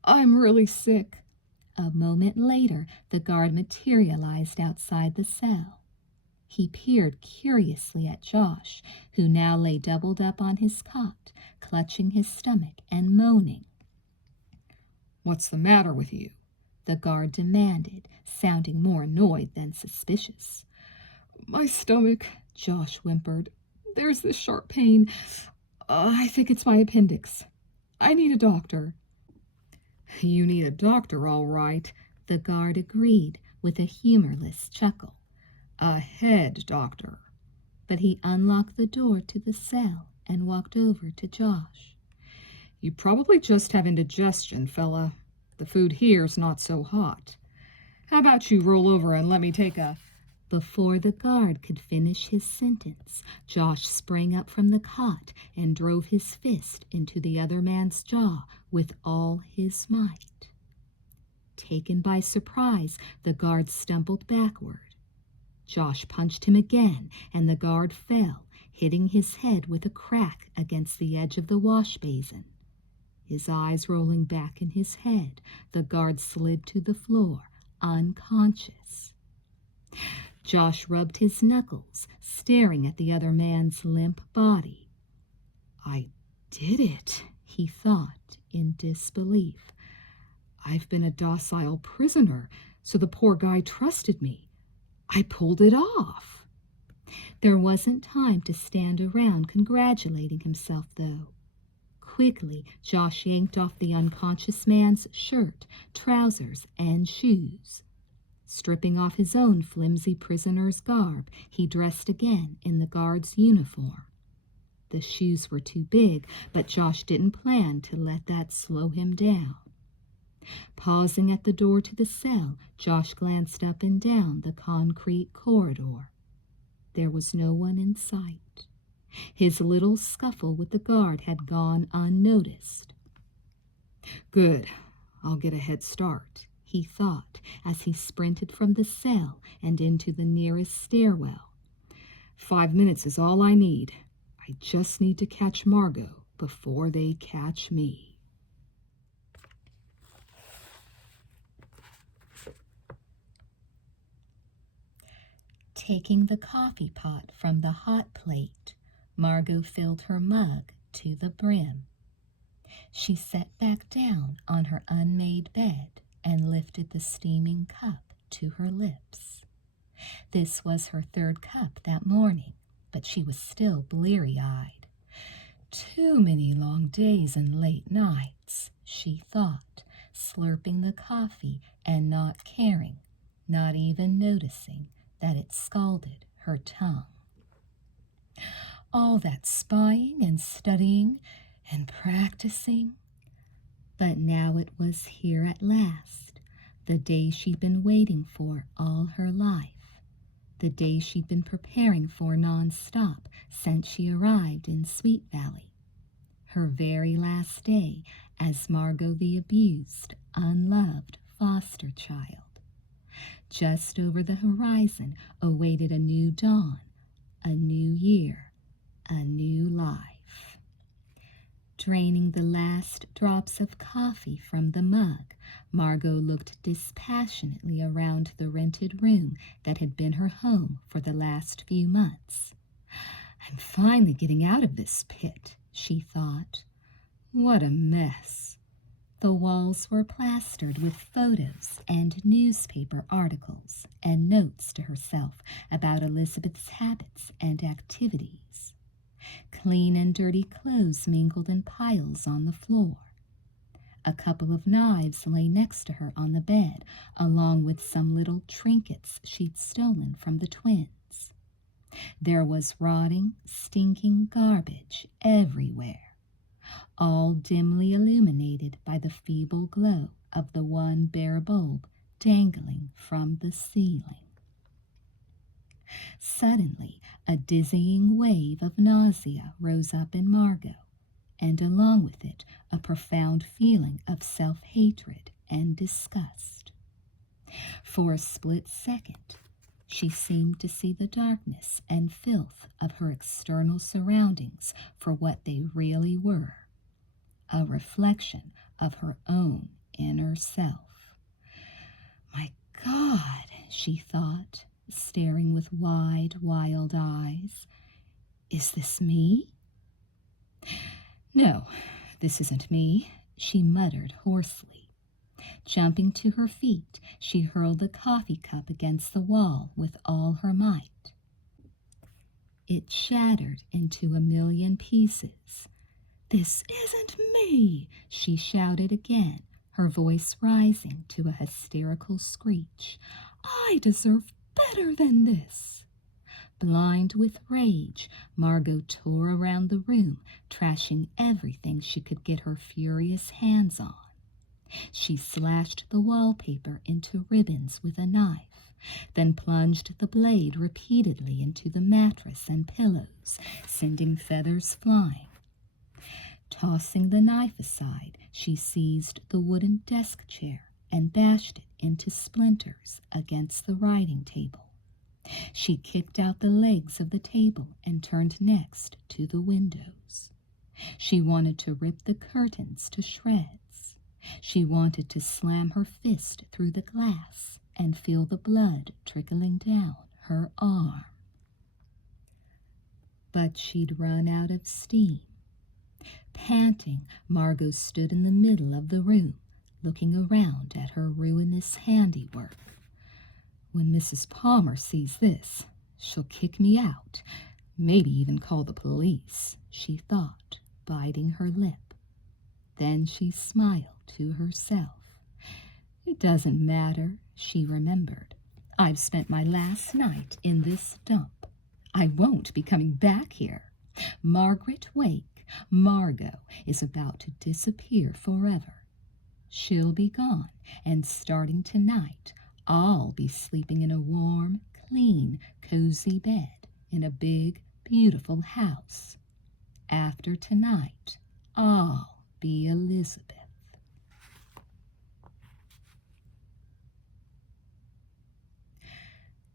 "I'm really sick." A moment later, the guard materialized outside the cell. He peered curiously at Josh, who now lay doubled up on his cot, clutching his stomach and moaning. "What's the matter with you?" the guard demanded, sounding more annoyed than suspicious. "My stomach," Josh whimpered. "There's this sharp pain. I think it's my appendix. I need a doctor." "You need a doctor, all right," the guard agreed with a humorless chuckle. "A head doctor." But he unlocked the door to the cell and walked over to Josh. "You probably just have indigestion, fella. The food here's not so hot. How about you roll over and let me take a—" Before the guard could finish his sentence, Josh sprang up from the cot and drove his fist into the other man's jaw with all his might. Taken by surprise, the guard stumbled backward. Josh punched him again, and the guard fell, hitting his head with a crack against the edge of the wash basin. His eyes rolling back in his head, the guard slid to the floor, unconscious. Josh rubbed his knuckles, staring at the other man's limp body. "I did it," he thought in disbelief. "I've been a docile prisoner, so the poor guy trusted me. I pulled it off." There wasn't time to stand around congratulating himself, though. Quickly, Josh yanked off the unconscious man's shirt, trousers, and shoes. Stripping off his own flimsy prisoner's garb, he dressed again in the guard's uniform. The shoes were too big, but Josh didn't plan to let that slow him down. Pausing at the door to the cell, Josh glanced up and down the concrete corridor. There was no one in sight. His little scuffle with the guard had gone unnoticed. "Good, I'll get a head start," he thought as he sprinted from the cell and into the nearest stairwell. 5 minutes is all I need. I just need to catch Margo before they catch me. Taking the coffee pot from the hot plate, Margo filled her mug to the brim. She sat back down on her unmade bed and lifted the steaming cup to her lips. This was her third cup that morning, but she was still bleary-eyed. Too many long days and late nights, she thought, slurping the coffee and not caring, not even noticing that it scalded her tongue. All that spying and studying and practicing. But now it was here at last, the day she'd been waiting for all her life, the day she'd been preparing for nonstop since she arrived in Sweet Valley, her very last day as Margo the abused, unloved foster child. Just over the horizon awaited a new dawn, a new year, a new life. Draining the last drops of coffee from the mug, Margo looked dispassionately around the rented room that had been her home for the last few months. I'm finally getting out of this pit, she thought. What a mess. The walls were plastered with photos and newspaper articles and notes to herself about Elizabeth's habits and activities. Clean and dirty clothes mingled in piles on the floor. A couple of knives lay next to her on the bed, along with some little trinkets she'd stolen from the twins. There was rotting, stinking garbage everywhere, all dimly illuminated by the feeble glow of the one bare bulb dangling from the ceiling. Suddenly, a dizzying wave of nausea rose up in Margo, and along with it a profound feeling of self-hatred and disgust. For a split second, she seemed to see the darkness and filth of her external surroundings for what they really were, a reflection of her own inner self. My God, she thought, staring with wide, wild eyes. Is this me? No, this isn't me, she muttered hoarsely. Jumping to her feet, she hurled the coffee cup against the wall with all her might. It shattered into a million pieces. This isn't me, she shouted again, her voice rising to a hysterical screech. I deserve better than this. Blind with rage, Margo tore around the room, trashing everything she could get her furious hands on. She slashed the wallpaper into ribbons with a knife, then plunged the blade repeatedly into the mattress and pillows, sending feathers flying. Tossing the knife aside, she seized the wooden desk chair and bashed it into splinters against the writing table. She kicked out the legs of the table and turned next to the windows. She wanted to rip the curtains to shreds. She wanted to slam her fist through the glass and feel the blood trickling down her arm. But she'd run out of steam. Panting, Margo stood in the middle of the room, looking around at her ruinous handiwork. When Mrs. Palmer sees this, she'll kick me out, maybe even call the police, she thought, biting her lip. Then she smiled to herself. It doesn't matter, she remembered. I've spent my last night in this dump. I won't be coming back here. Margaret Wake, Margo, is about to disappear forever. She'll be gone, and starting tonight, I'll be sleeping in a warm, clean, cozy bed in a big, beautiful house. After tonight, I'll be Elizabeth.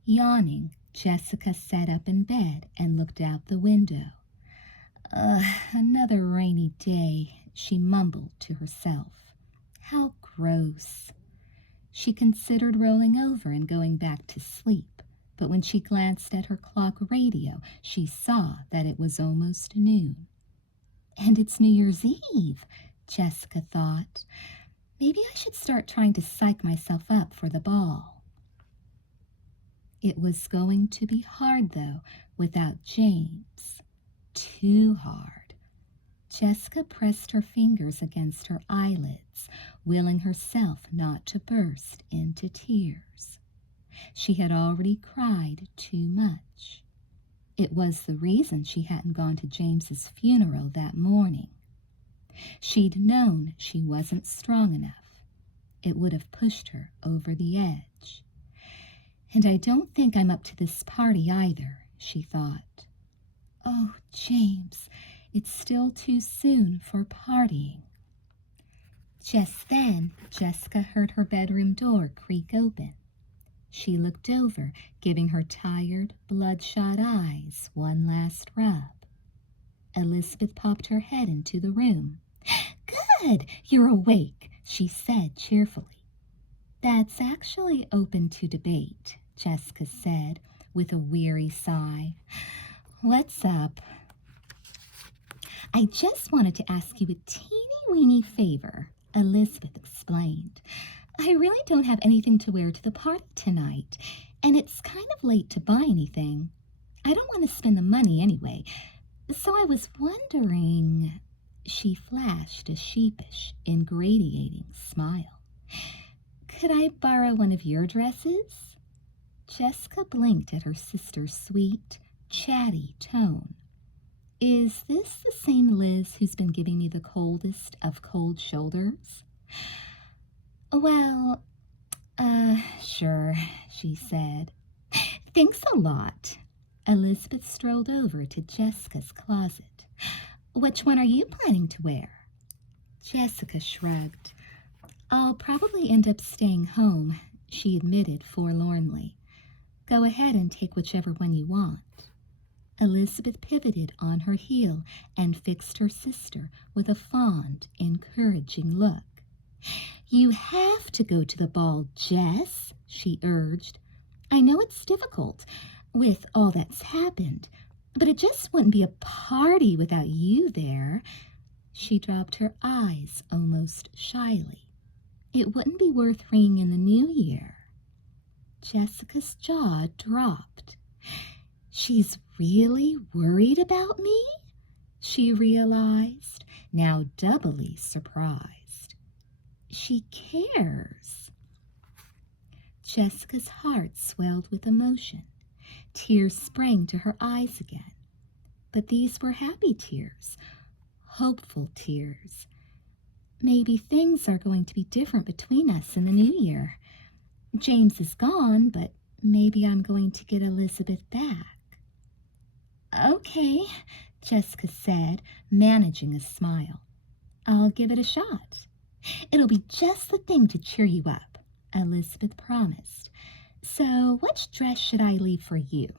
Yawning, Jessica sat up in bed and looked out the window. Another rainy day, she mumbled to herself. How gross. She considered rolling over and going back to sleep, but when she glanced at her clock radio, she saw that it was almost noon. And it's New Year's Eve, Jessica thought. Maybe I should start trying to psych myself up for the ball. It was going to be hard, though, without James. Too hard. Jessica pressed her fingers against her eyelids, willing herself not to burst into tears. She had already cried too much. It was the reason she hadn't gone to James's funeral that morning. She'd known she wasn't strong enough. It would have pushed her over the edge. And I don't think I'm up to this party either, she thought. Oh, James, it's still too soon for partying. Just then, Jessica heard her bedroom door creak open. She looked over, giving her tired, bloodshot eyes one last rub. Elizabeth popped her head into the room. Good, you're awake, she said cheerfully. That's actually open to debate, Jessica said with a weary sigh. What's up? I just wanted to ask you a teeny-weeny favor, Elizabeth explained. I really don't have anything to wear to the party tonight, and it's kind of late to buy anything. I don't want to spend the money anyway, so I was wondering... She flashed a sheepish, ingratiating smile. Could I borrow one of your dresses? Jessica blinked at her sister's sweet, chatty tone. "Is this the same Liz who's been giving me the coldest of cold shoulders?" "Well, sure," she said. "Thanks a lot." Elizabeth strolled over to Jessica's closet. "Which one are you planning to wear?" Jessica shrugged. "I'll probably end up staying home," she admitted forlornly. "Go ahead and take whichever one you want." Elizabeth pivoted on her heel and fixed her sister with a fond, encouraging look. "You have to go to the ball, Jess," she urged. "I know it's difficult with all that's happened, but it just wouldn't be a party without you there." She dropped her eyes almost shyly. "It wouldn't be worth ringing in the new year." Jessica's jaw dropped. "She's really worried about me?" she realized, now doubly surprised. "She cares." Jessica's heart swelled with emotion. Tears sprang to her eyes again. But these were happy tears, hopeful tears. "Maybe things are going to be different between us in the new year. James is gone, but maybe I'm going to get Elizabeth back." "Okay," Jessica said, managing a smile. "I'll give it a shot." "It'll be just the thing to cheer you up," Elizabeth promised. "So which dress should I leave for you?"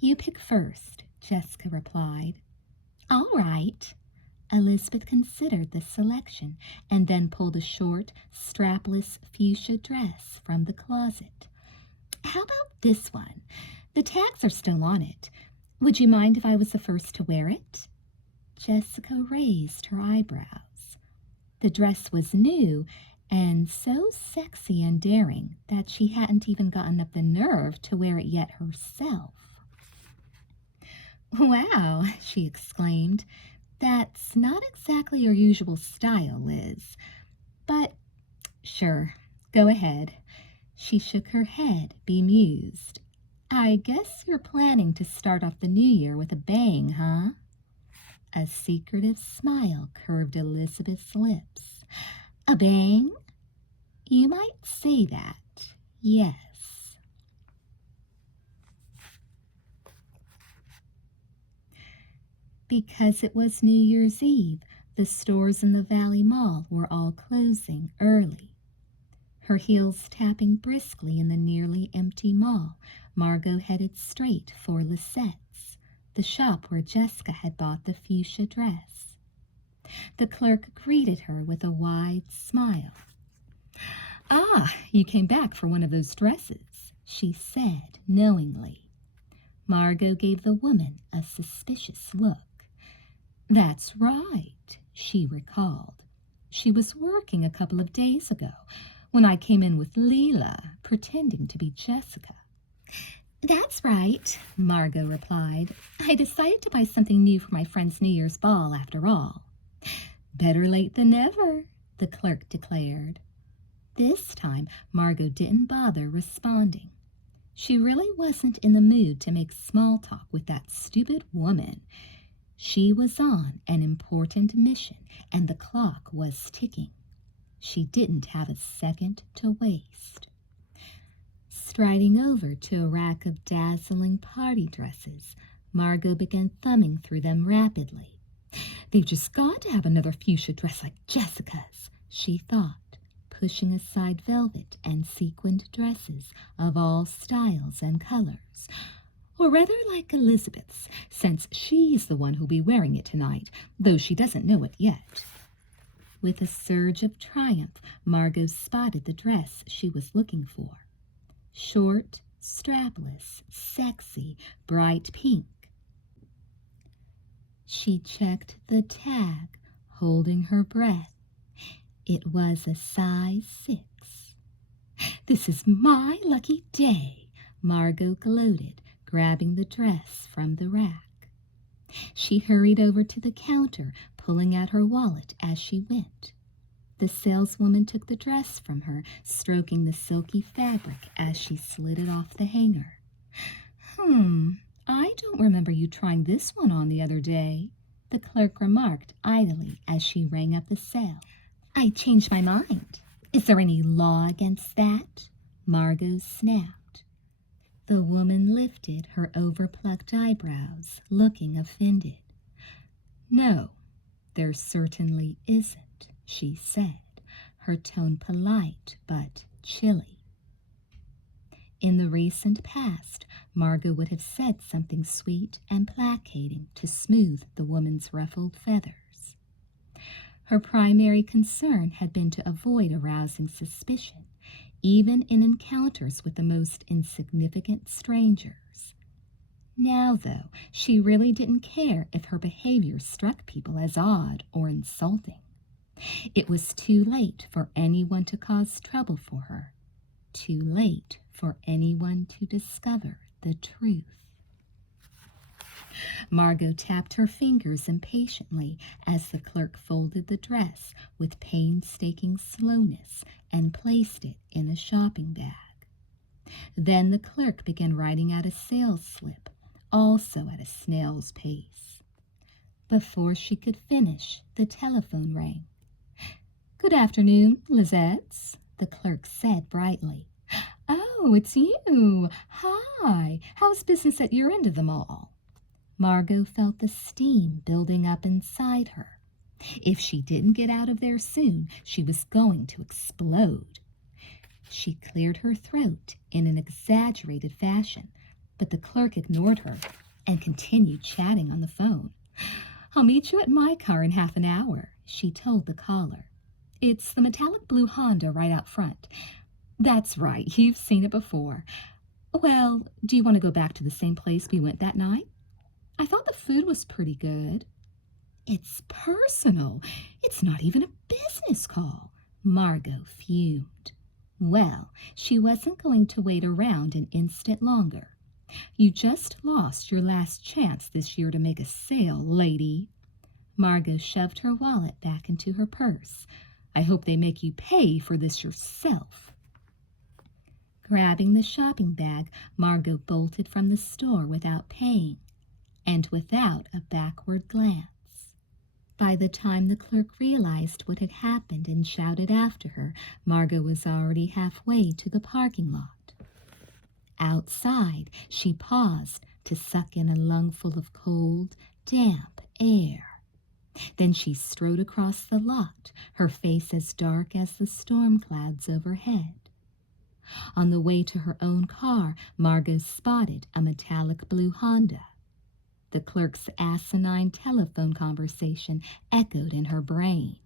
"You pick first," Jessica replied. "All right." Elizabeth considered the selection and then pulled a short, strapless fuchsia dress from the closet. "How about this one? The tags are still on it. Would you mind if I was the first to wear it?" Jessica raised her eyebrows. The dress was new and so sexy and daring that she hadn't even gotten up the nerve to wear it yet herself. "Wow," she exclaimed. "That's not exactly your usual style, Liz. But sure, go ahead." She shook her head, bemused. "I guess you're planning to start off the new year with a bang, huh?" A secretive smile curved Elizabeth's lips. "A bang? You might say that, yes." Because it was New Year's Eve, the stores in the Valley Mall were all closing early. Her heels tapping briskly in the nearly empty mall, Margo headed straight for Lisette's, the shop where Jessica had bought the fuchsia dress. The clerk greeted her with a wide smile. "Ah, you came back for one of those dresses," she said knowingly. Margo gave the woman a suspicious look. "That's right," she recalled. "She was working a couple of days ago when I came in with Leela, pretending to be Jessica." "That's right," Margo replied. "I decided to buy something new for my friend's New Year's ball after all." "Better late than never," the clerk declared. This time, Margo didn't bother responding. She really wasn't in the mood to make small talk with that stupid woman. She was on an important mission, and the clock was ticking. She didn't have a second to waste. Striding over to a rack of dazzling party dresses, Margo began thumbing through them rapidly. "They've just got to have another fuchsia dress like Jessica's," she thought, pushing aside velvet and sequined dresses of all styles and colors. "Or rather like Elizabeth's, since she's the one who'll be wearing it tonight, though she doesn't know it yet." With a surge of triumph, Margo spotted the dress she was looking for. Short, strapless, sexy, bright pink. She checked the tag, holding her breath. It was a size 6. "This is my lucky day," Margo gloated, grabbing the dress from the rack. She hurried over to the counter, pulling out her wallet as she went. The saleswoman took the dress from her, stroking the silky fabric as she slid it off the hanger. I don't remember you trying this one on the other day, the clerk remarked idly as she rang up the sale. I changed my mind. Is there any law against that? Margo snapped. The woman lifted her overplucked eyebrows, looking offended. No, there certainly isn't, she said, her tone polite but chilly. In the recent past, Margo would have said something sweet and placating to smooth the woman's ruffled feathers. Her primary concern had been to avoid arousing suspicion, even in encounters with the most insignificant strangers. Now, though, she really didn't care if her behavior struck people as odd or insulting. It was too late for anyone to cause trouble for her. Too late for anyone to discover the truth. Margo tapped her fingers impatiently as the clerk folded the dress with painstaking slowness and placed it in a shopping bag. Then the clerk began writing out a sales slip, also at a snail's pace. Before she could finish, the telephone rang. "Good afternoon, Lizette's," the clerk said brightly. "Oh, it's you. Hi. How's business at your end of the mall?" Margo felt the steam building up inside her. If she didn't get out of there soon, she was going to explode. She cleared her throat in an exaggerated fashion, but the clerk ignored her and continued chatting on the phone. "I'll meet you at my car in half an hour," she told the caller. "It's the metallic blue Honda right out front." "That's right, you've seen it before. Well, do you want to go back to the same place we went that night? I thought the food was pretty good." "It's personal. It's not even a business call," Margo fumed. Well, she wasn't going to wait around an instant longer. "You just lost your last chance this year to make a sale, lady." Margo shoved her wallet back into her purse. "I hope they make you pay for this yourself." Grabbing the shopping bag, Margo bolted from the store without paying, and without a backward glance. By the time the clerk realized what had happened and shouted after her, Margo was already halfway to the parking lot. Outside, she paused to suck in a lungful of cold, damp air. Then she strode across the lot, her face as dark as the storm clouds overhead. On the way to her own car, Margo spotted a metallic blue Honda. The clerk's asinine telephone conversation echoed in her brain.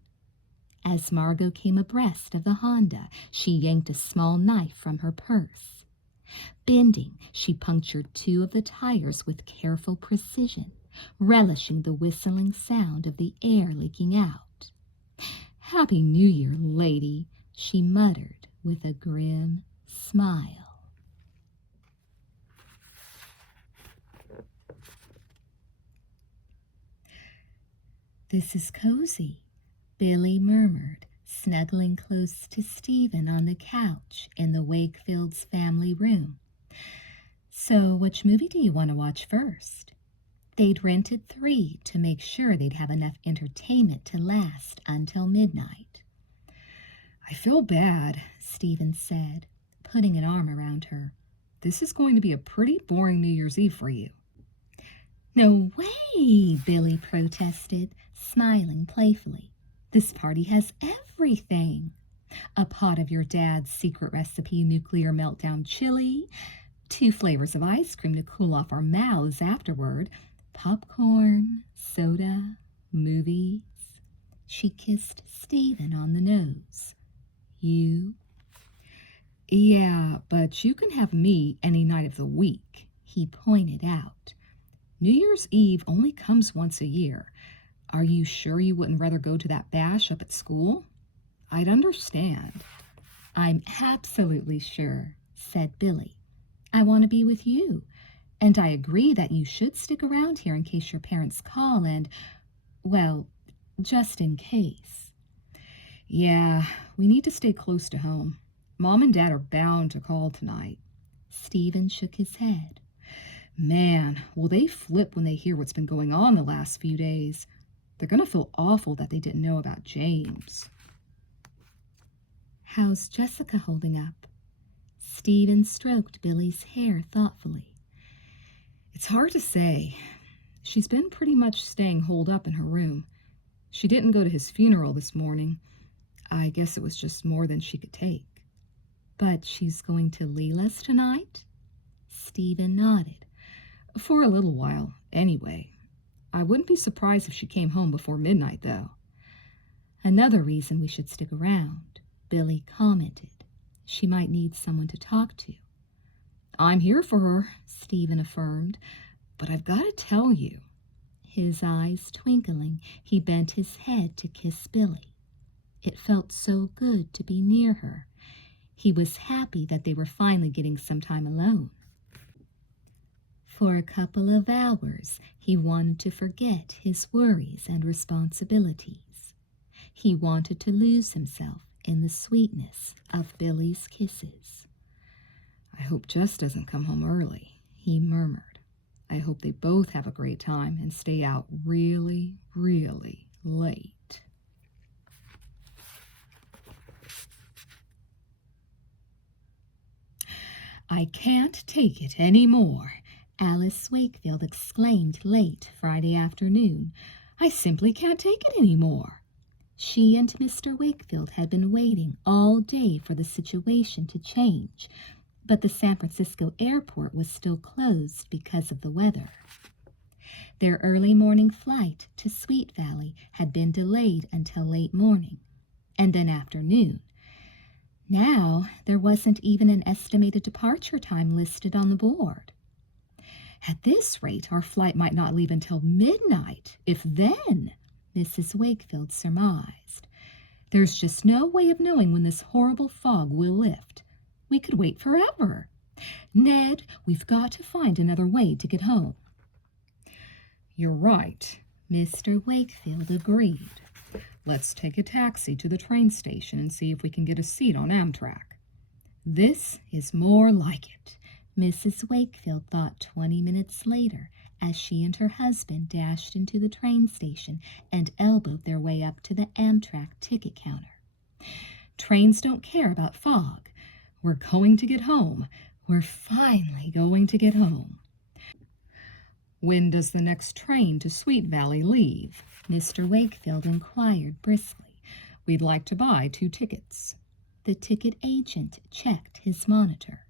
As Margo came abreast of the Honda, she yanked a small knife from her purse. Bending, she punctured 2 of the tires with careful precision, relishing the whistling sound of the air leaking out. "Happy New Year, lady," she muttered with a grim smile. "This is cozy," Billy murmured, snuggling close to Stephen on the couch in the Wakefield's family room. "So which movie do you want to watch first?" They'd rented 3 to make sure they'd have enough entertainment to last until midnight. "I feel bad," Stephen said, putting an arm around her. "This is going to be a pretty boring New Year's Eve for you." "No way," Billy protested, smiling playfully. "This party has everything. A pot of your dad's secret recipe nuclear meltdown chili, 2 flavors of ice cream to cool off our mouths afterward, popcorn, soda, movies." She kissed Stephen on the nose. "You?" "Yeah, but you can have me any night of the week," he pointed out. "New Year's Eve only comes once a year. Are you sure you wouldn't rather go to that bash up at school? I'd understand." "I'm absolutely sure," said Billy. "I want to be with you, and I agree that you should stick around here in case your parents call and, well, just in case." "Yeah, we need to stay close to home. Mom and Dad are bound to call tonight." Stephen shook his head. Man, will they flip when they hear what's been going on the last few days. They're going to feel awful that they didn't know about James. How's Jessica holding up? Stephen stroked Billy's hair thoughtfully. It's hard to say. She's been pretty much staying holed up in her room. She didn't go to his funeral this morning. I guess it was just more than she could take. But she's going to Leela's tonight? Stephen nodded. For a little while, anyway. I wouldn't be surprised if she came home before midnight, though. Another reason we should stick around, Billy commented. She might need someone to talk to. I'm here for her, Stephen affirmed, but I've got to tell you. His eyes twinkling, he bent his head to kiss Billy. It felt so good to be near her. He was happy that they were finally getting some time alone. For a couple of hours, he wanted to forget his worries and responsibilities. He wanted to lose himself in the sweetness of Billy's kisses. I hope Jess doesn't come home early, he murmured. I hope they both have a great time and stay out really, really late. I can't take it any more, Alice Wakefield exclaimed late Friday afternoon. I simply can't take it any more. She and Mr. Wakefield had been waiting all day for the situation to change, but the San Francisco airport was still closed because of the weather. Their early morning flight to Sweet Valley had been delayed until late morning, and then afternoon. Now there wasn't even an estimated departure time listed on the board. At this rate, our flight might not leave until midnight, if then, Mrs. Wakefield surmised. There's just no way of knowing when this horrible fog will lift. We could wait forever. Ned, we've got to find another way to get home. You're right, Mr. Wakefield agreed. Let's take a taxi to the train station and see if we can get a seat on Amtrak. This is more like it, Mrs. Wakefield thought 20 minutes later as she and her husband dashed into the train station and elbowed their way up to the Amtrak ticket counter. Trains don't care about fog. We're going to get home. We're finally going to get home. When does the next train to Sweet Valley leave? Mr. Wakefield inquired briskly. We'd like to buy 2 tickets. The ticket agent checked his monitor.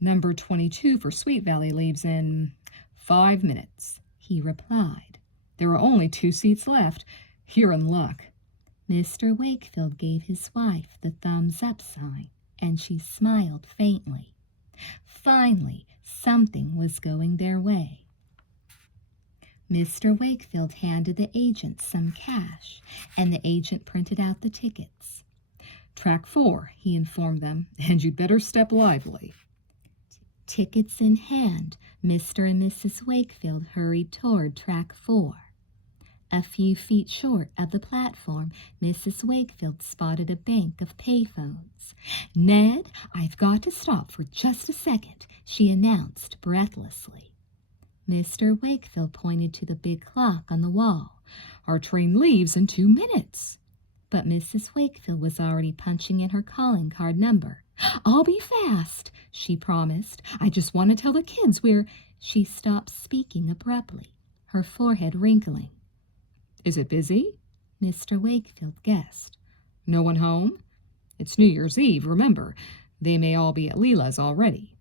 Number 22 for Sweet Valley leaves in 5 minutes, he replied. There are only 2 seats left. You're in luck. Mr. Wakefield gave his wife the thumbs-up sign, and she smiled faintly. Finally, something was going their way. Mr. Wakefield handed the agent some cash, and the agent printed out the tickets. Track 4, he informed them, and you'd better step lively. Tickets in hand, Mr. and Mrs. Wakefield hurried toward track 4. A few feet short of the platform, Mrs. Wakefield spotted a bank of payphones. Ned, I've got to stop for just a second, she announced breathlessly. Mr. Wakefield pointed to the big clock on the wall. Our train leaves in 2 minutes. But Mrs. Wakefield was already punching in her calling card number. I'll be fast, she promised. I just want to tell the kids we're... She stopped speaking abruptly, her forehead wrinkling. Is it busy? Mr. Wakefield guessed. No one home? It's New Year's Eve, remember. They may all be at Leela's already.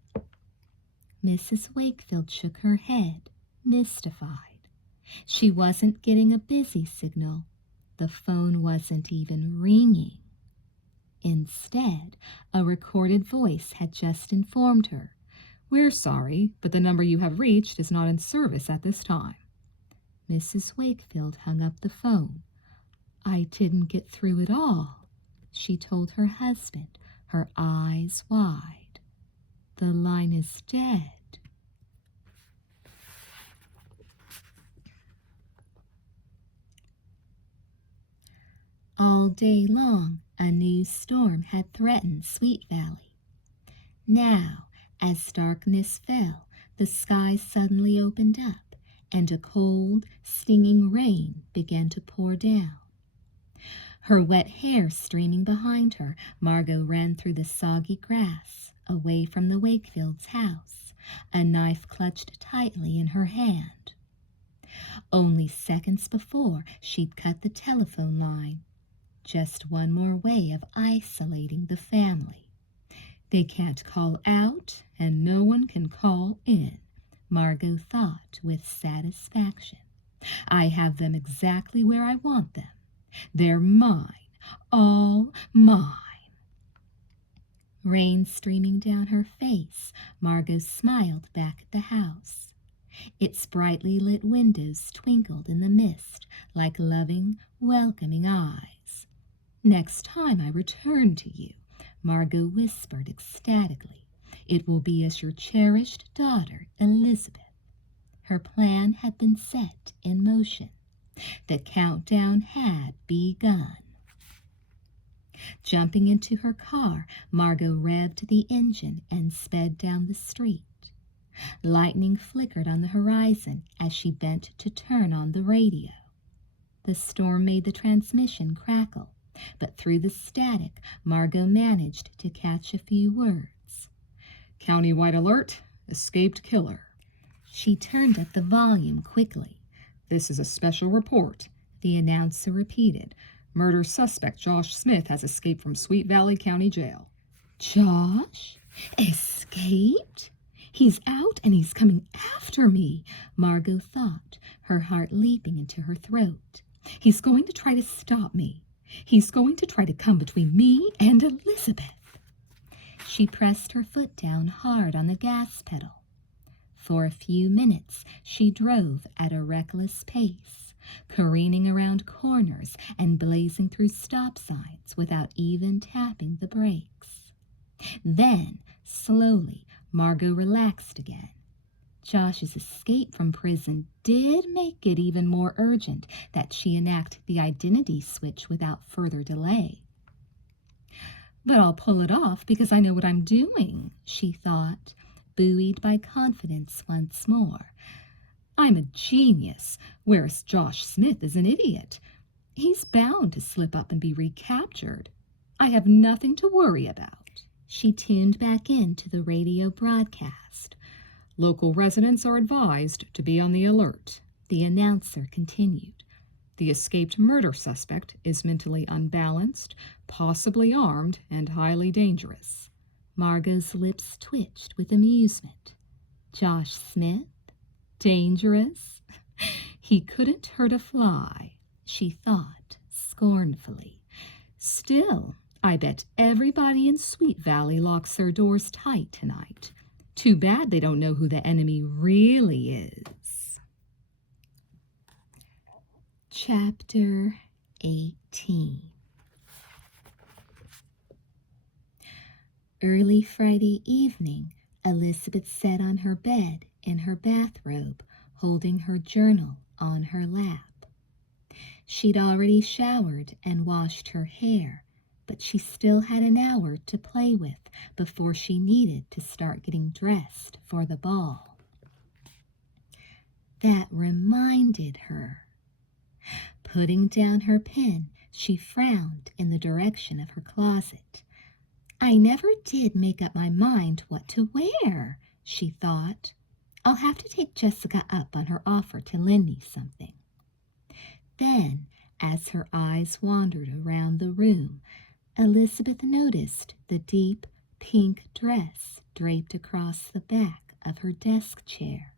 Mrs. Wakefield shook her head, mystified. She wasn't getting a busy signal. The phone wasn't even ringing. Instead, a recorded voice had just informed her. We're sorry, but the number you have reached is not in service at this time. Mrs. Wakefield hung up the phone. I didn't get through at all, she told her husband, her eyes wide. The line is dead. All day long, a new storm had threatened Sweet Valley. Now, as darkness fell, the sky suddenly opened up, and a cold, stinging rain began to pour down. Her wet hair streaming behind her, Margo ran through the soggy grass, away from the Wakefields' house, a knife clutched tightly in her hand. Only seconds before, she'd cut the telephone line. Just one more way of isolating the family. They can't call out, and no one can call in, Margo thought with satisfaction. I have them exactly where I want them. They're mine, all mine. Rain streaming down her face, Margo smiled back at the house. Its brightly lit windows twinkled in the mist like loving, welcoming eyes. Next time I return to you, Margo whispered ecstatically, it will be as your cherished daughter, Elizabeth. Her plan had been set in motion. The countdown had begun. Jumping into her car, Margo revved the engine and sped down the street. Lightning flickered on the horizon as she bent to turn on the radio. The storm made the transmission crackle, but through the static, Margo managed to catch a few words. Countywide alert, escaped killer. She turned up the volume quickly. This is a special report, the announcer repeated. Murder suspect Josh Smith has escaped from Sweet Valley County Jail. Josh? Escaped? He's out and he's coming after me, Margo thought, her heart leaping into her throat. He's going to try to stop me. He's going to try to come between me and Elizabeth. She pressed her foot down hard on the gas pedal. For a few minutes, she drove at a reckless pace, careening around corners and blazing through stop signs without even tapping the brakes. Then, slowly, Margo relaxed again. Josh's escape from prison did make it even more urgent that she enact the identity switch without further delay. But I'll pull it off because I know what I'm doing, she thought, buoyed by confidence once more. I'm a genius, whereas Josh Smith is an idiot. He's bound to slip up and be recaptured. I have nothing to worry about. She tuned back into the radio broadcast. Local residents are advised to be on the alert, the announcer continued. The escaped murder suspect is mentally unbalanced, possibly armed, and highly dangerous. Margo's lips twitched with amusement. Josh Smith? Dangerous? He couldn't hurt a fly, she thought scornfully. Still, I bet everybody in Sweet Valley locks their doors tight tonight. Too bad they don't know who the enemy really is. Chapter 18. Early Friday evening, Elizabeth sat on her bed in her bathrobe, holding her journal on her lap. She'd already showered and washed her hair, but she still had an hour to play with before she needed to start getting dressed for the ball. That reminded her. Putting down her pen, she frowned in the direction of her closet. I never did make up my mind what to wear, she thought. I'll have to take Jessica up on her offer to lend me something. Then, as her eyes wandered around the room, Elizabeth noticed the deep pink dress draped across the back of her desk chair.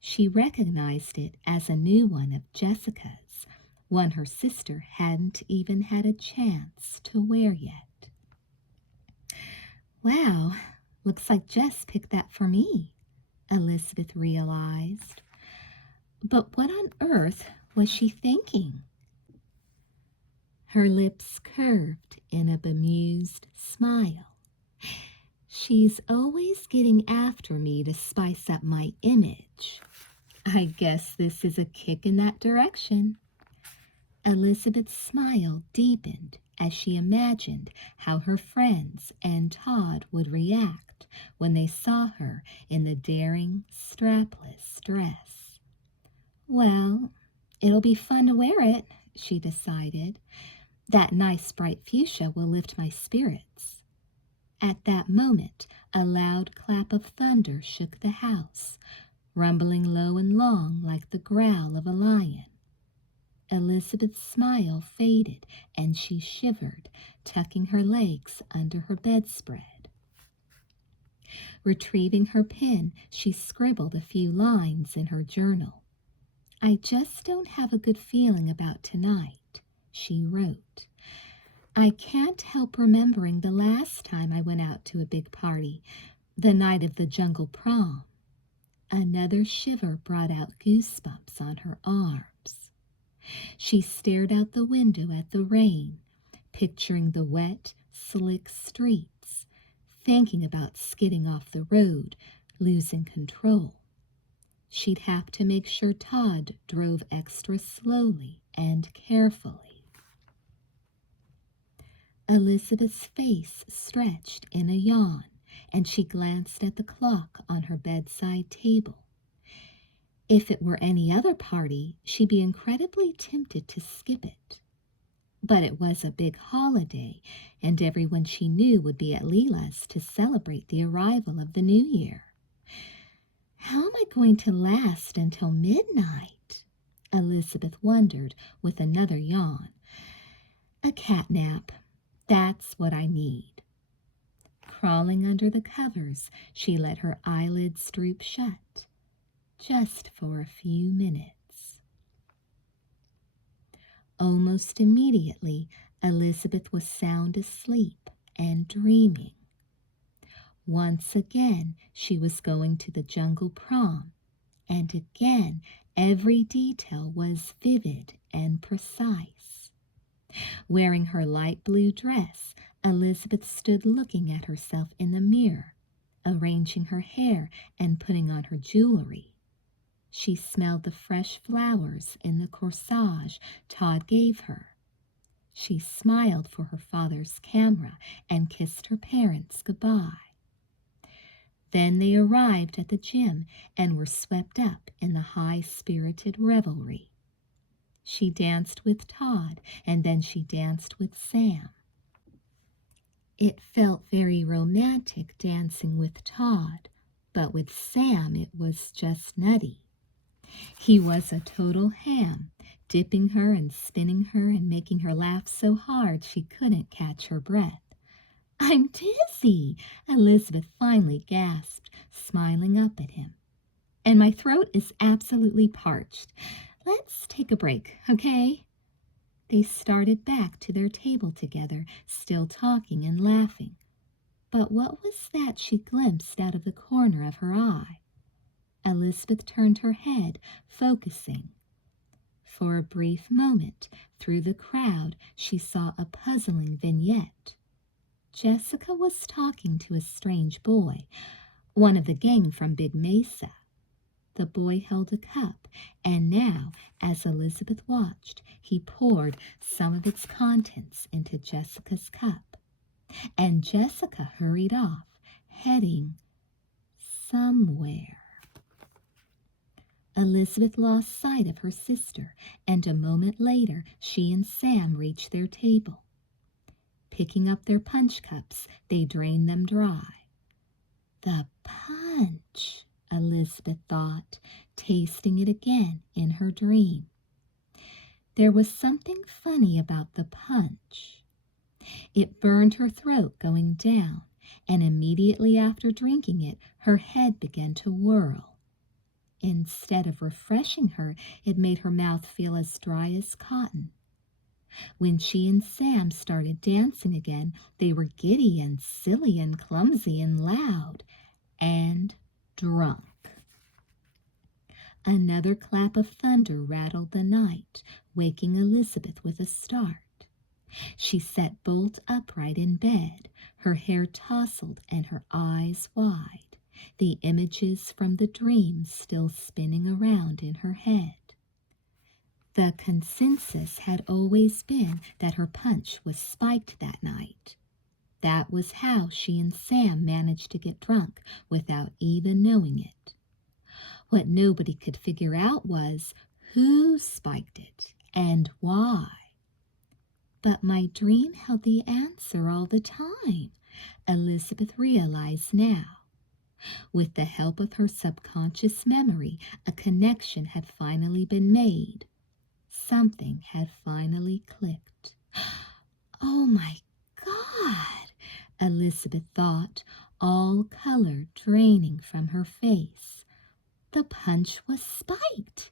She recognized it as a new one of Jessica's, one her sister hadn't even had a chance to wear yet. Wow, looks like Jess picked that for me, Elizabeth realized. But what on earth was she thinking? Her lips curved in a bemused smile. She's always getting after me to spice up my image. I guess this is a kick in that direction. Elizabeth's smile deepened as she imagined how her friends and Todd would react when they saw her in the daring, strapless dress. Well, it'll be fun to wear it, she decided. That nice bright fuchsia will lift my spirits. At that moment, a loud clap of thunder shook the house, rumbling low and long like the growl of a lion. Elizabeth's smile faded, and she shivered, tucking her legs under her bedspread. Retrieving her pen, she scribbled a few lines in her journal. I just don't have a good feeling about tonight, she wrote. I can't help remembering the last time I went out to a big party, the night of the jungle prom. Another shiver brought out goosebumps on her arms. She stared out the window at the rain, picturing the wet, slick streets, thinking about skidding off the road, losing control. She'd have to make sure Todd drove extra slowly and carefully. Elizabeth's face stretched in a yawn, and she glanced at the clock on her bedside table. If it were any other party, she'd be incredibly tempted to skip it. But it was a big holiday, and everyone she knew would be at Leela's to celebrate the arrival of the new year. How am I going to last until midnight? Elizabeth wondered with another yawn. A cat nap. That's what I need. Crawling under the covers, she let her eyelids droop shut, just for a few minutes. Almost immediately, Elizabeth was sound asleep and dreaming. Once again, she was going to the jungle prom, and again, every detail was vivid and precise. Wearing her light blue dress, Elizabeth stood looking at herself in the mirror, arranging her hair and putting on her jewelry. She smelled the fresh flowers in the corsage Todd gave her. She smiled for her father's camera and kissed her parents goodbye. Then they arrived at the gym and were swept up in the high-spirited revelry. She danced with Todd, and then she danced with Sam. It felt very romantic dancing with Todd, but with Sam it was just nutty. He was a total ham, dipping her and spinning her and making her laugh so hard she couldn't catch her breath. I'm dizzy, Elizabeth finally gasped, smiling up at him. And my throat is absolutely parched. Let's take a break, okay? They started back to their table together, still talking and laughing. But what was that she glimpsed out of the corner of her eye? Elizabeth turned her head, focusing. For a brief moment, through the crowd, she saw a puzzling vignette. Jessica was talking to a strange boy, one of the gang from Big Mesa. The boy held a cup, and now, as Elizabeth watched, he poured some of its contents into Jessica's cup. And Jessica hurried off, heading somewhere. Elizabeth lost sight of her sister, and a moment later she and Sam reached their table. Picking up their punch cups, they drained them dry. The punch, Elizabeth thought, tasting it again in her dream. There was something funny about the punch. It burned her throat going down, and immediately after drinking it, her head began to whirl. Instead of refreshing her, it made her mouth feel as dry as cotton. When she and Sam started dancing again, they were giddy and silly and clumsy and loud and drunk. Another clap of thunder rattled the night, waking Elizabeth with a start. She sat bolt upright in bed, her hair tousled and her eyes wide, the images from the dream still spinning around in her head. The consensus had always been that her punch was spiked that night. That was how she and Sam managed to get drunk without even knowing it. What nobody could figure out was who spiked it and why. But my dream held the answer all the time, Elizabeth realized now. With the help of her subconscious memory, a connection had finally been made. Something had finally clicked. Oh my God, Elizabeth thought, all color draining from her face. The punch was spiked,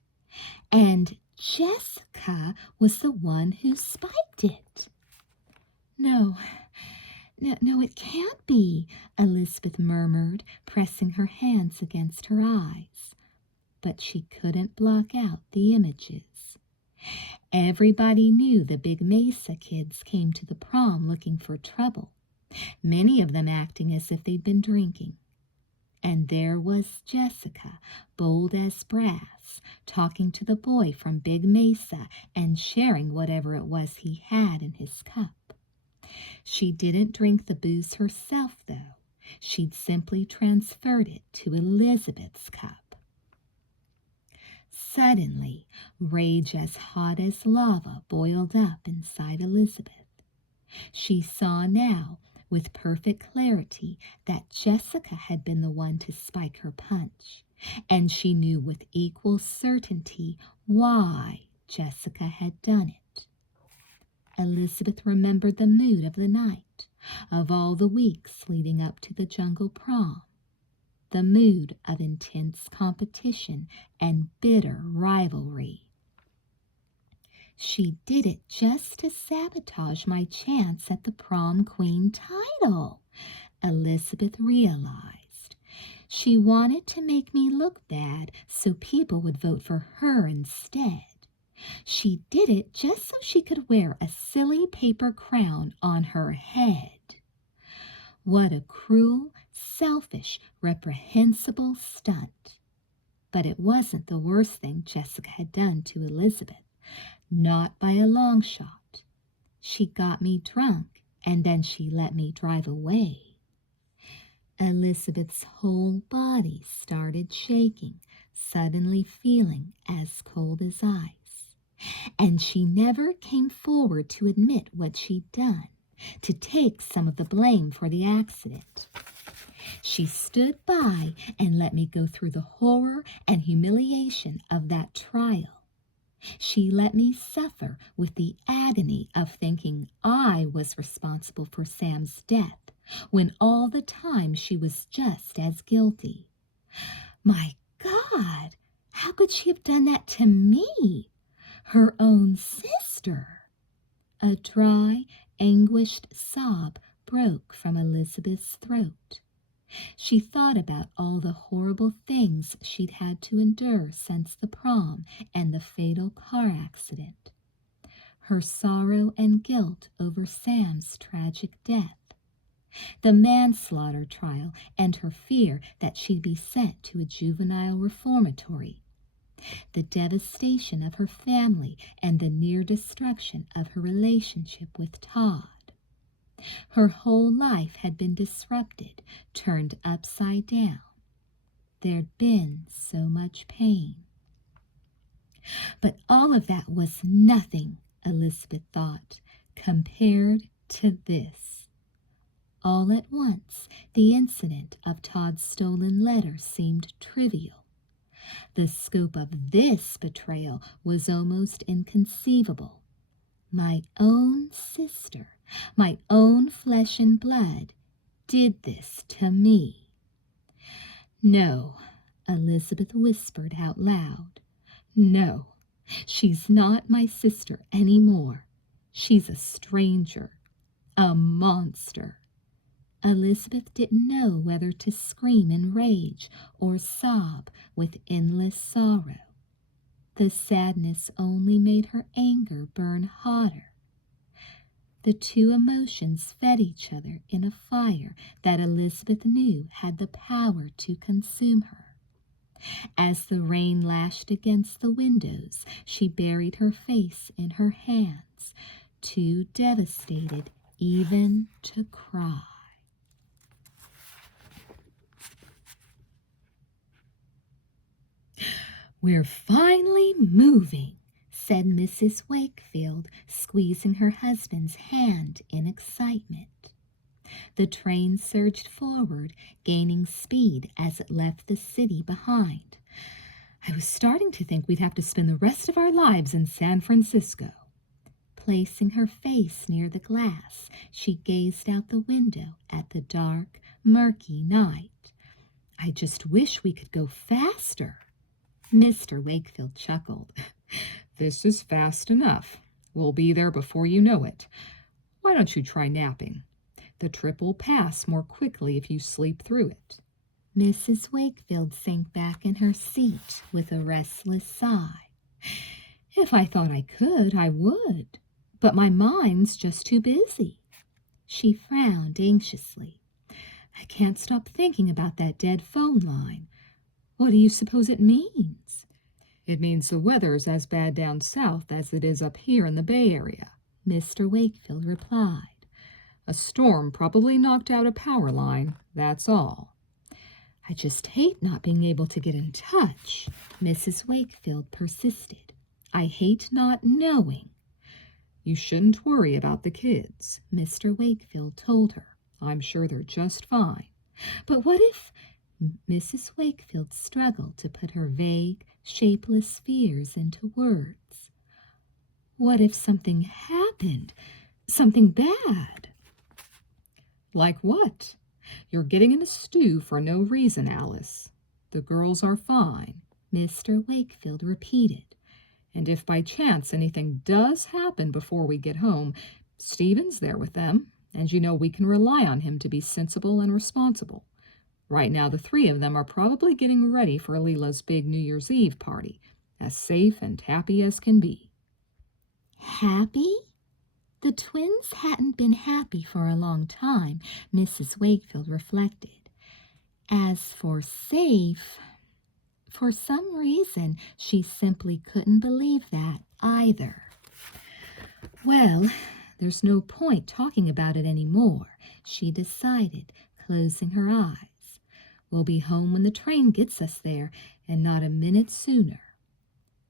and Jessica was the one who spiked it. No, no, it can't be, Elizabeth murmured, pressing her hands against her eyes. But she couldn't block out the images. Everybody knew the Big Mesa kids came to the prom looking for trouble, many of them acting as if they'd been drinking. And there was Jessica, bold as brass, talking to the boy from Big Mesa and sharing whatever it was he had in his cup. She didn't drink the booze herself, though. She'd simply transferred it to Elizabeth's cup. Suddenly, rage as hot as lava boiled up inside Elizabeth. She saw now, with perfect clarity, that Jessica had been the one to spike her punch, and she knew with equal certainty why Jessica had done it. Elizabeth remembered the mood of the night, of all the weeks leading up to the jungle prom, the mood of intense competition and bitter rivalry. She did it just to sabotage my chance at the prom queen title, Elizabeth realized. She wanted to make me look bad so people would vote for her instead. She did it just so she could wear a silly paper crown on her head. What a cruel, selfish, reprehensible stunt. But it wasn't the worst thing Jessica had done to Elizabeth. Not by a long shot. She got me drunk, and then she let me drive away. Elizabeth's whole body started shaking, suddenly feeling as cold as ice. And she never came forward to admit what she'd done, to take some of the blame for the accident. She stood by and let me go through the horror and humiliation of that trial. She let me suffer with the agony of thinking I was responsible for Sam's death, when all the time she was just as guilty. My God, how could she have done that to me, her own sister? A dry, anguished sob broke from Elizabeth's throat. She thought about all the horrible things she'd had to endure since the prom and the fatal car accident. Her sorrow and guilt over Sam's tragic death. The manslaughter trial and her fear that she'd be sent to a juvenile reformatory. The devastation of her family and the near destruction of her relationship with Todd. Her whole life had been disrupted, turned upside down. There'd been so much pain. But all of that was nothing, Elizabeth thought, compared to this. All at once, the incident of Todd's stolen letter seemed trivial. The scope of this betrayal was almost inconceivable. My own sister, my own flesh and blood, did this to me. No, Elizabeth whispered out loud. No, she's not my sister anymore. She's a stranger, a monster. Elizabeth didn't know whether to scream in rage or sob with endless sorrow. The sadness only made her anger burn hotter. The two emotions fed each other in a fire that Elizabeth knew had the power to consume her. As the rain lashed against the windows, she buried her face in her hands, too devastated even to cry. "We're finally moving," said Mrs. Wakefield, squeezing her husband's hand in excitement. The train surged forward, gaining speed as it left the city behind. "I was starting to think we'd have to spend the rest of our lives in San Francisco." Placing her face near the glass, she gazed out the window at the dark, murky night. "I just wish we could go faster." Mr. Wakefield chuckled. "This is fast enough. We'll be there before you know it. Why don't you try napping? The trip will pass more quickly if you sleep through it." Mrs. Wakefield sank back in her seat with a restless sigh. "If I thought I could, I would. But my mind's just too busy." She frowned anxiously. "I can't stop thinking about that dead phone line. What do you suppose it means?" "It means the weather's as bad down south as it is up here in the Bay Area," Mr. Wakefield replied. "A storm probably knocked out a power line, that's all." "I just hate not being able to get in touch," Mrs. Wakefield persisted. "I hate not knowing." "You shouldn't worry about the kids," Mr. Wakefield told her. "I'm sure they're just fine." "But what if—" Mrs. Wakefield struggled to put her vague, shapeless fears into words. "What if something happened? Something bad?" "Like what? You're getting in a stew for no reason, Alice. The girls are fine," Mr. Wakefield repeated. "And if by chance anything does happen before we get home, Stephen's there with them, and you know we can rely on him to be sensible and responsible. Right now the three of them are probably getting ready for Leela's big New Year's Eve party, as safe and happy as can be." Happy? The twins hadn't been happy for a long time, Mrs. Wakefield reflected. As for safe, for some reason she simply couldn't believe that either. Well, there's no point talking about it anymore, she decided, closing her eyes. We'll be home when the train gets us there, and not a minute sooner.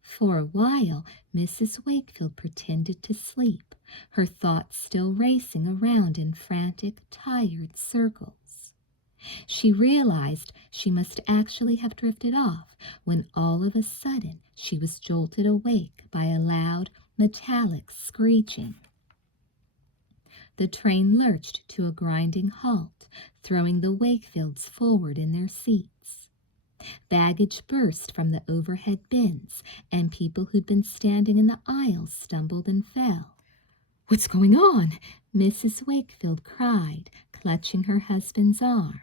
For a while, Mrs. Wakefield pretended to sleep, her thoughts still racing around in frantic, tired circles. She realized she must actually have drifted off when all of a sudden she was jolted awake by a loud, metallic screeching. The train lurched to a grinding halt, throwing the Wakefields forward in their seats. Baggage burst from the overhead bins, and people who'd been standing in the aisles stumbled and fell. "What's going on?" Mrs. Wakefield cried, clutching her husband's arm.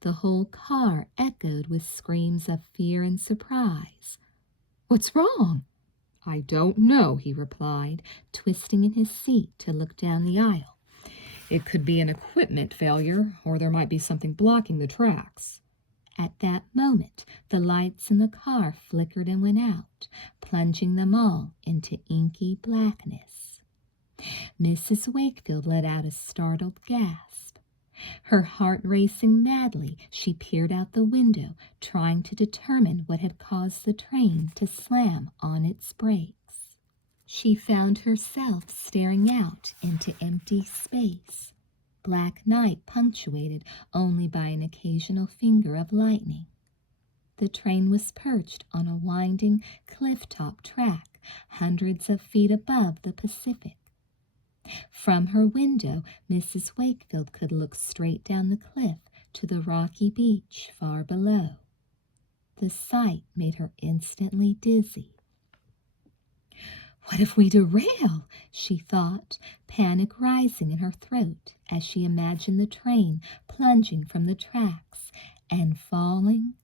The whole car echoed with screams of fear and surprise. "What's wrong?" "I don't know," he replied, twisting in his seat to look down the aisle. "It could be an equipment failure, or there might be something blocking the tracks." At that moment, the lights in the car flickered and went out, plunging them all into inky blackness. Mrs. Wakefield let out a startled gasp. Her heart racing madly, she peered out the window, trying to determine what had caused the train to slam on its brakes. She found herself staring out into empty space, black night punctuated only by an occasional finger of lightning. The train was perched on a winding cliff-top track hundreds of feet above the Pacific. From her window, Mrs. Wakefield could look straight down the cliff to the rocky beach far below. The sight made her instantly dizzy. "What if we derail?" she thought, panic rising in her throat as she imagined the train plunging from the tracks and falling.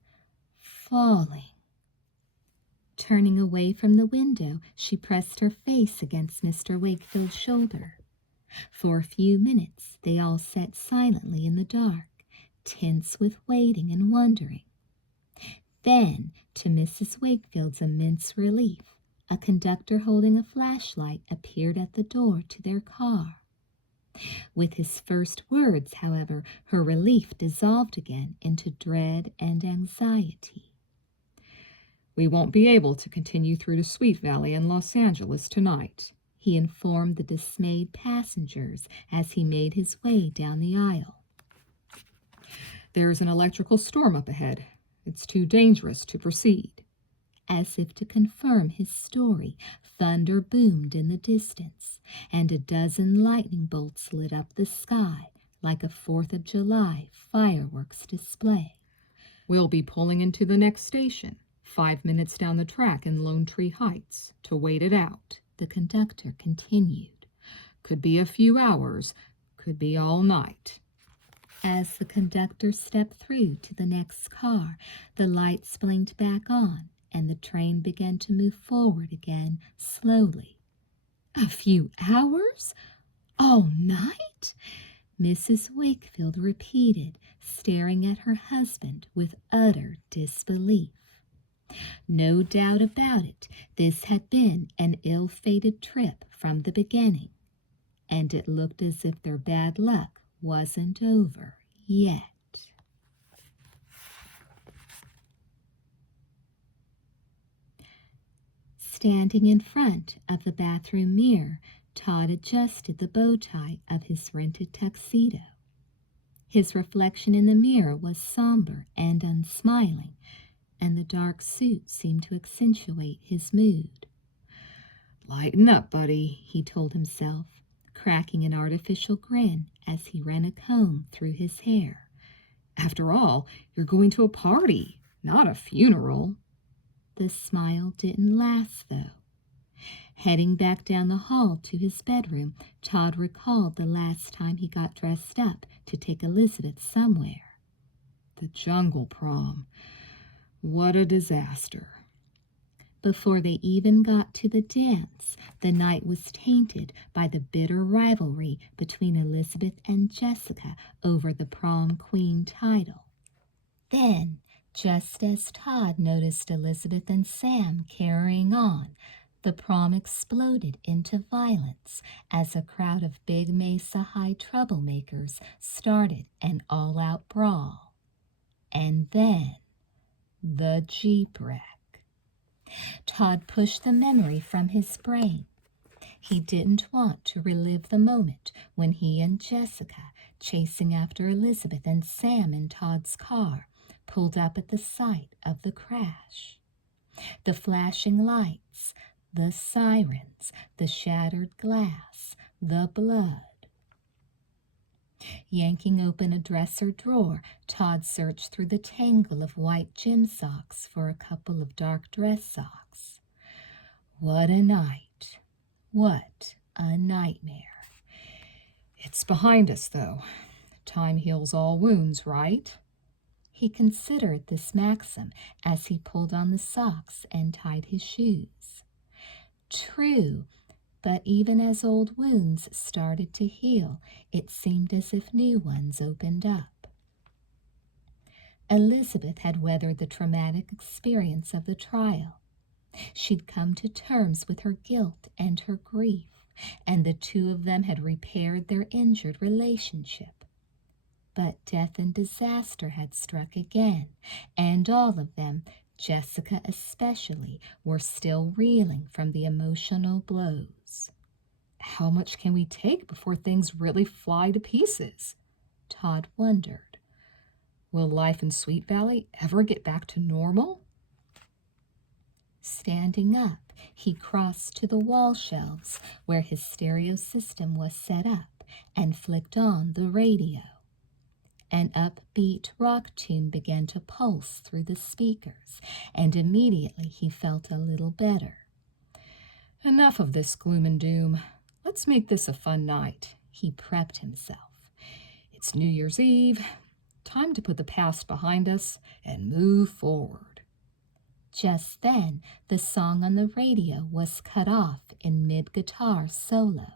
Turning away from the window, she pressed her face against Mr. Wakefield's shoulder. For a few minutes they all sat silently in the dark, tense with waiting and wondering. Then, to Mrs. Wakefield's immense relief, a conductor holding a flashlight appeared at the door to their car. With his first words, however, her relief dissolved again into dread and anxiety. "We won't be able to continue through to Sweet Valley in Los Angeles tonight," he informed the dismayed passengers as he made his way down the aisle. "There's an electrical storm up ahead. It's too dangerous to proceed." As if to confirm his story, thunder boomed in the distance, and a dozen lightning bolts lit up the sky like a 4th of July fireworks display. "We'll be pulling into the next station, 5 minutes down the track in Lone Tree Heights, to wait it out," the conductor continued. "Could be a few hours, could be all night." As the conductor stepped through to the next car, the lights blinked back on, and the train began to move forward again slowly. "A few hours? All night?" Mrs. Wakefield repeated, staring at her husband with utter disbelief. No doubt about it, this had been an ill-fated trip from the beginning, and it looked as if their bad luck wasn't over yet. Standing in front of the bathroom mirror, Todd adjusted the bow tie of his rented tuxedo. His reflection in the mirror was somber and unsmiling, and the dark suit seemed to accentuate his mood. "Lighten up, buddy," he told himself, cracking an artificial grin as he ran a comb through his hair. "After all, you're going to a party, not a funeral." The smile didn't last, though. Heading back down the hall to his bedroom, Todd recalled the last time he got dressed up to take Elizabeth somewhere. The jungle prom. What a disaster. Before they even got to the dance, the night was tainted by the bitter rivalry between Elizabeth and Jessica over the prom queen title. Then, just as Todd noticed Elizabeth and Sam carrying on, the prom exploded into violence as a crowd of Big Mesa High troublemakers started an all-out brawl. And then, the Jeep wreck. Todd pushed the memory from his brain. He didn't want to relive the moment when he and Jessica, chasing after Elizabeth and Sam in Todd's car, pulled up at the site of the crash. The flashing lights, the sirens, the shattered glass, the blood. Yanking open a dresser drawer, Todd searched through the tangle of white gym socks for a couple of dark dress socks. What a night. What a nightmare. "It's behind us, though. Time heals all wounds, right?" He considered this maxim as he pulled on the socks and tied his shoes. True, but even as old wounds started to heal, it seemed as if new ones opened up. Elizabeth had weathered the traumatic experience of the trial. She'd come to terms with her guilt and her grief, and the two of them had repaired their injured relationship. But death and disaster had struck again, and all of them, Jessica especially, were still reeling from the emotional blows. "How much can we take before things really fly to pieces?" Todd wondered. "Will life in Sweet Valley ever get back to normal?" Standing up, he crossed to the wall shelves where his stereo system was set up and flicked on the radio. An upbeat rock tune began to pulse through the speakers, and immediately he felt a little better. "Enough of this gloom and doom. Let's make this a fun night," he prepped himself. "It's New Year's Eve. Time to put the past behind us and move forward." Just then, the song on the radio was cut off in mid-guitar solo.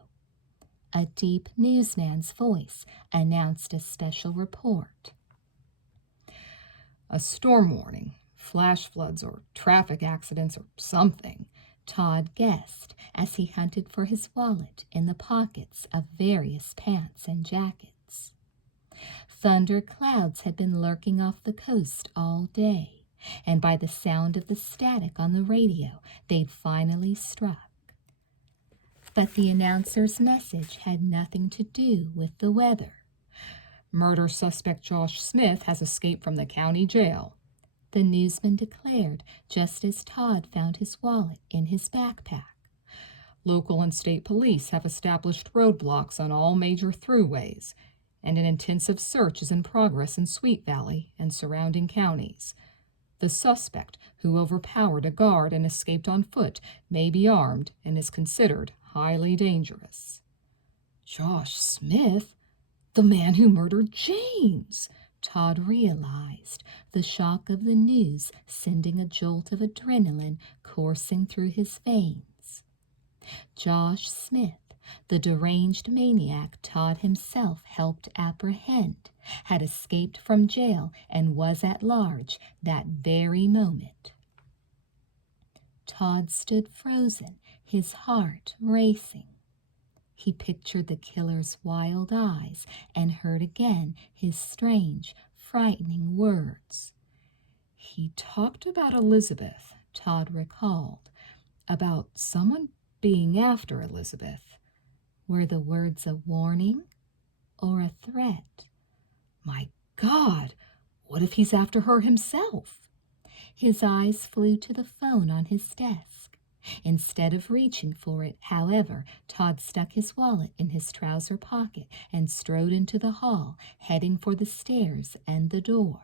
A deep newsman's voice announced a special report. "A storm warning Flash floods or traffic accidents or something, Todd guessed as he hunted for his wallet in the pockets of various pants and jackets. Thunder clouds had been lurking off the coast all day, and by the sound of the static on the radio, they'd finally struck. But the announcer's message had nothing to do with the weather. Murder suspect Josh Smith has escaped from the county jail, the newsman declared just as Todd found his wallet in his backpack. Local and state police have established roadblocks on all major throughways, and an intensive search is in progress in Sweet Valley and surrounding counties. The suspect, who overpowered a guard and escaped on foot, may be armed and is considered highly dangerous. Josh Smith? The man who murdered James! Todd realized, the shock of the news sending a jolt of adrenaline coursing through his veins. Josh Smith, the deranged maniac Todd himself helped apprehend, had escaped from jail and was at large that very moment. Todd stood frozen, his heart racing. He pictured the killer's wild eyes and heard again his strange, frightening words. He talked about Elizabeth, Todd recalled. About someone being after Elizabeth. Were the words a warning or a threat? My God, what if he's after her himself? His eyes flew to the phone on his desk. Instead of reaching for it, however, Todd stuck his wallet in his trouser pocket and strode into the hall, heading for the stairs and the door.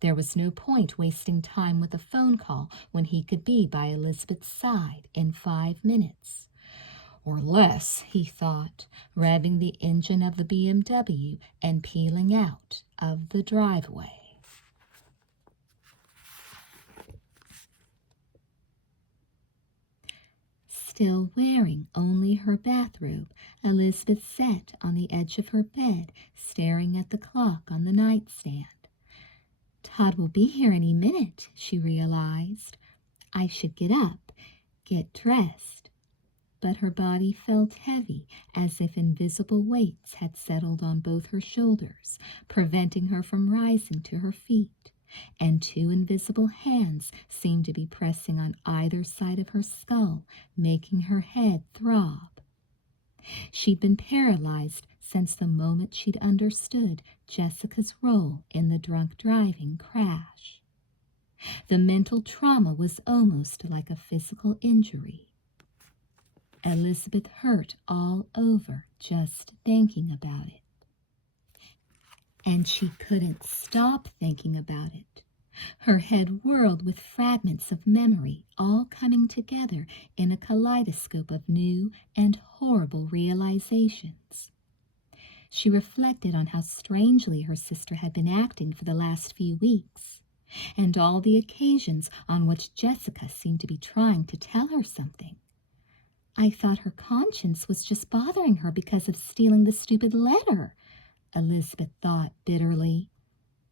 There was no point wasting time with a phone call when he could be by Elizabeth's side in 5 minutes. Or less, he thought, revving the engine of the BMW and peeling out of the driveway. Still wearing only her bathrobe, Elizabeth sat on the edge of her bed, staring at the clock on the nightstand. Todd will be here any minute, she realized. I should get up, get dressed. But her body felt heavy, as if invisible weights had settled on both her shoulders, preventing her from rising to her feet, and 2 invisible hands seemed to be pressing on either side of her skull, making her head throb. She'd been paralyzed since the moment she'd understood Jessica's role in the drunk driving crash. The mental trauma was almost like a physical injury. Elizabeth hurt all over just thinking about it. And she couldn't stop thinking about it. Her head whirled with fragments of memory, all coming together in a kaleidoscope of new and horrible realizations. She reflected on how strangely her sister had been acting for the last few weeks, and all the occasions on which Jessica seemed to be trying to tell her something. I thought her conscience was just bothering her because of stealing the stupid letter, Elizabeth thought bitterly.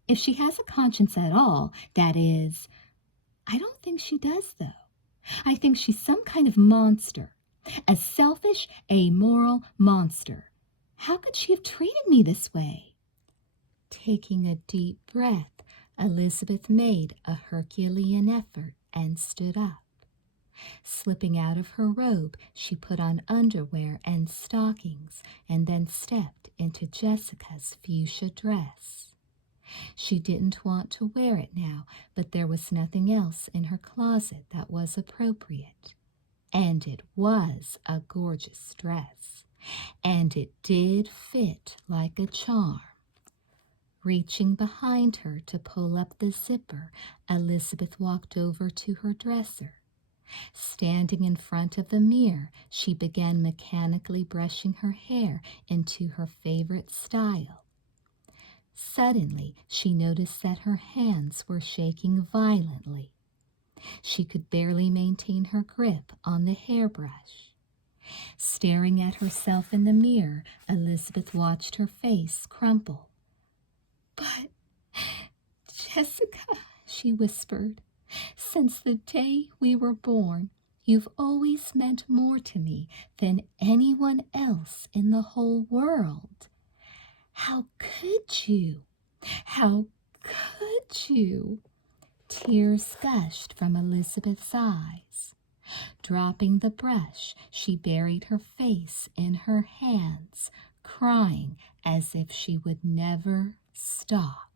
If she has a conscience at all, that is. I don't think she does, though. I think she's some kind of monster, a selfish, amoral monster. How could she have treated me this way? Taking a deep breath, Elizabeth made a Herculean effort and stood up. Slipping out of her robe, she put on underwear and stockings and then stepped into Jessica's fuchsia dress. She didn't want to wear it now, but there was nothing else in her closet that was appropriate. And it was a gorgeous dress, and it did fit like a charm. Reaching behind her to pull up the zipper, Elizabeth walked over to her dresser. Standing in front of the mirror, she began mechanically brushing her hair into her favorite style. Suddenly, she noticed that her hands were shaking violently. She could barely maintain her grip on the hairbrush. Staring at herself in the mirror, Elizabeth watched her face crumple. But, Jessica, she whispered. "Since the day we were born, you've always meant more to me than anyone else in the whole world. How could you? How could you?" Tears gushed from Elizabeth's eyes. Dropping the brush, she buried her face in her hands, crying as if she would never stop.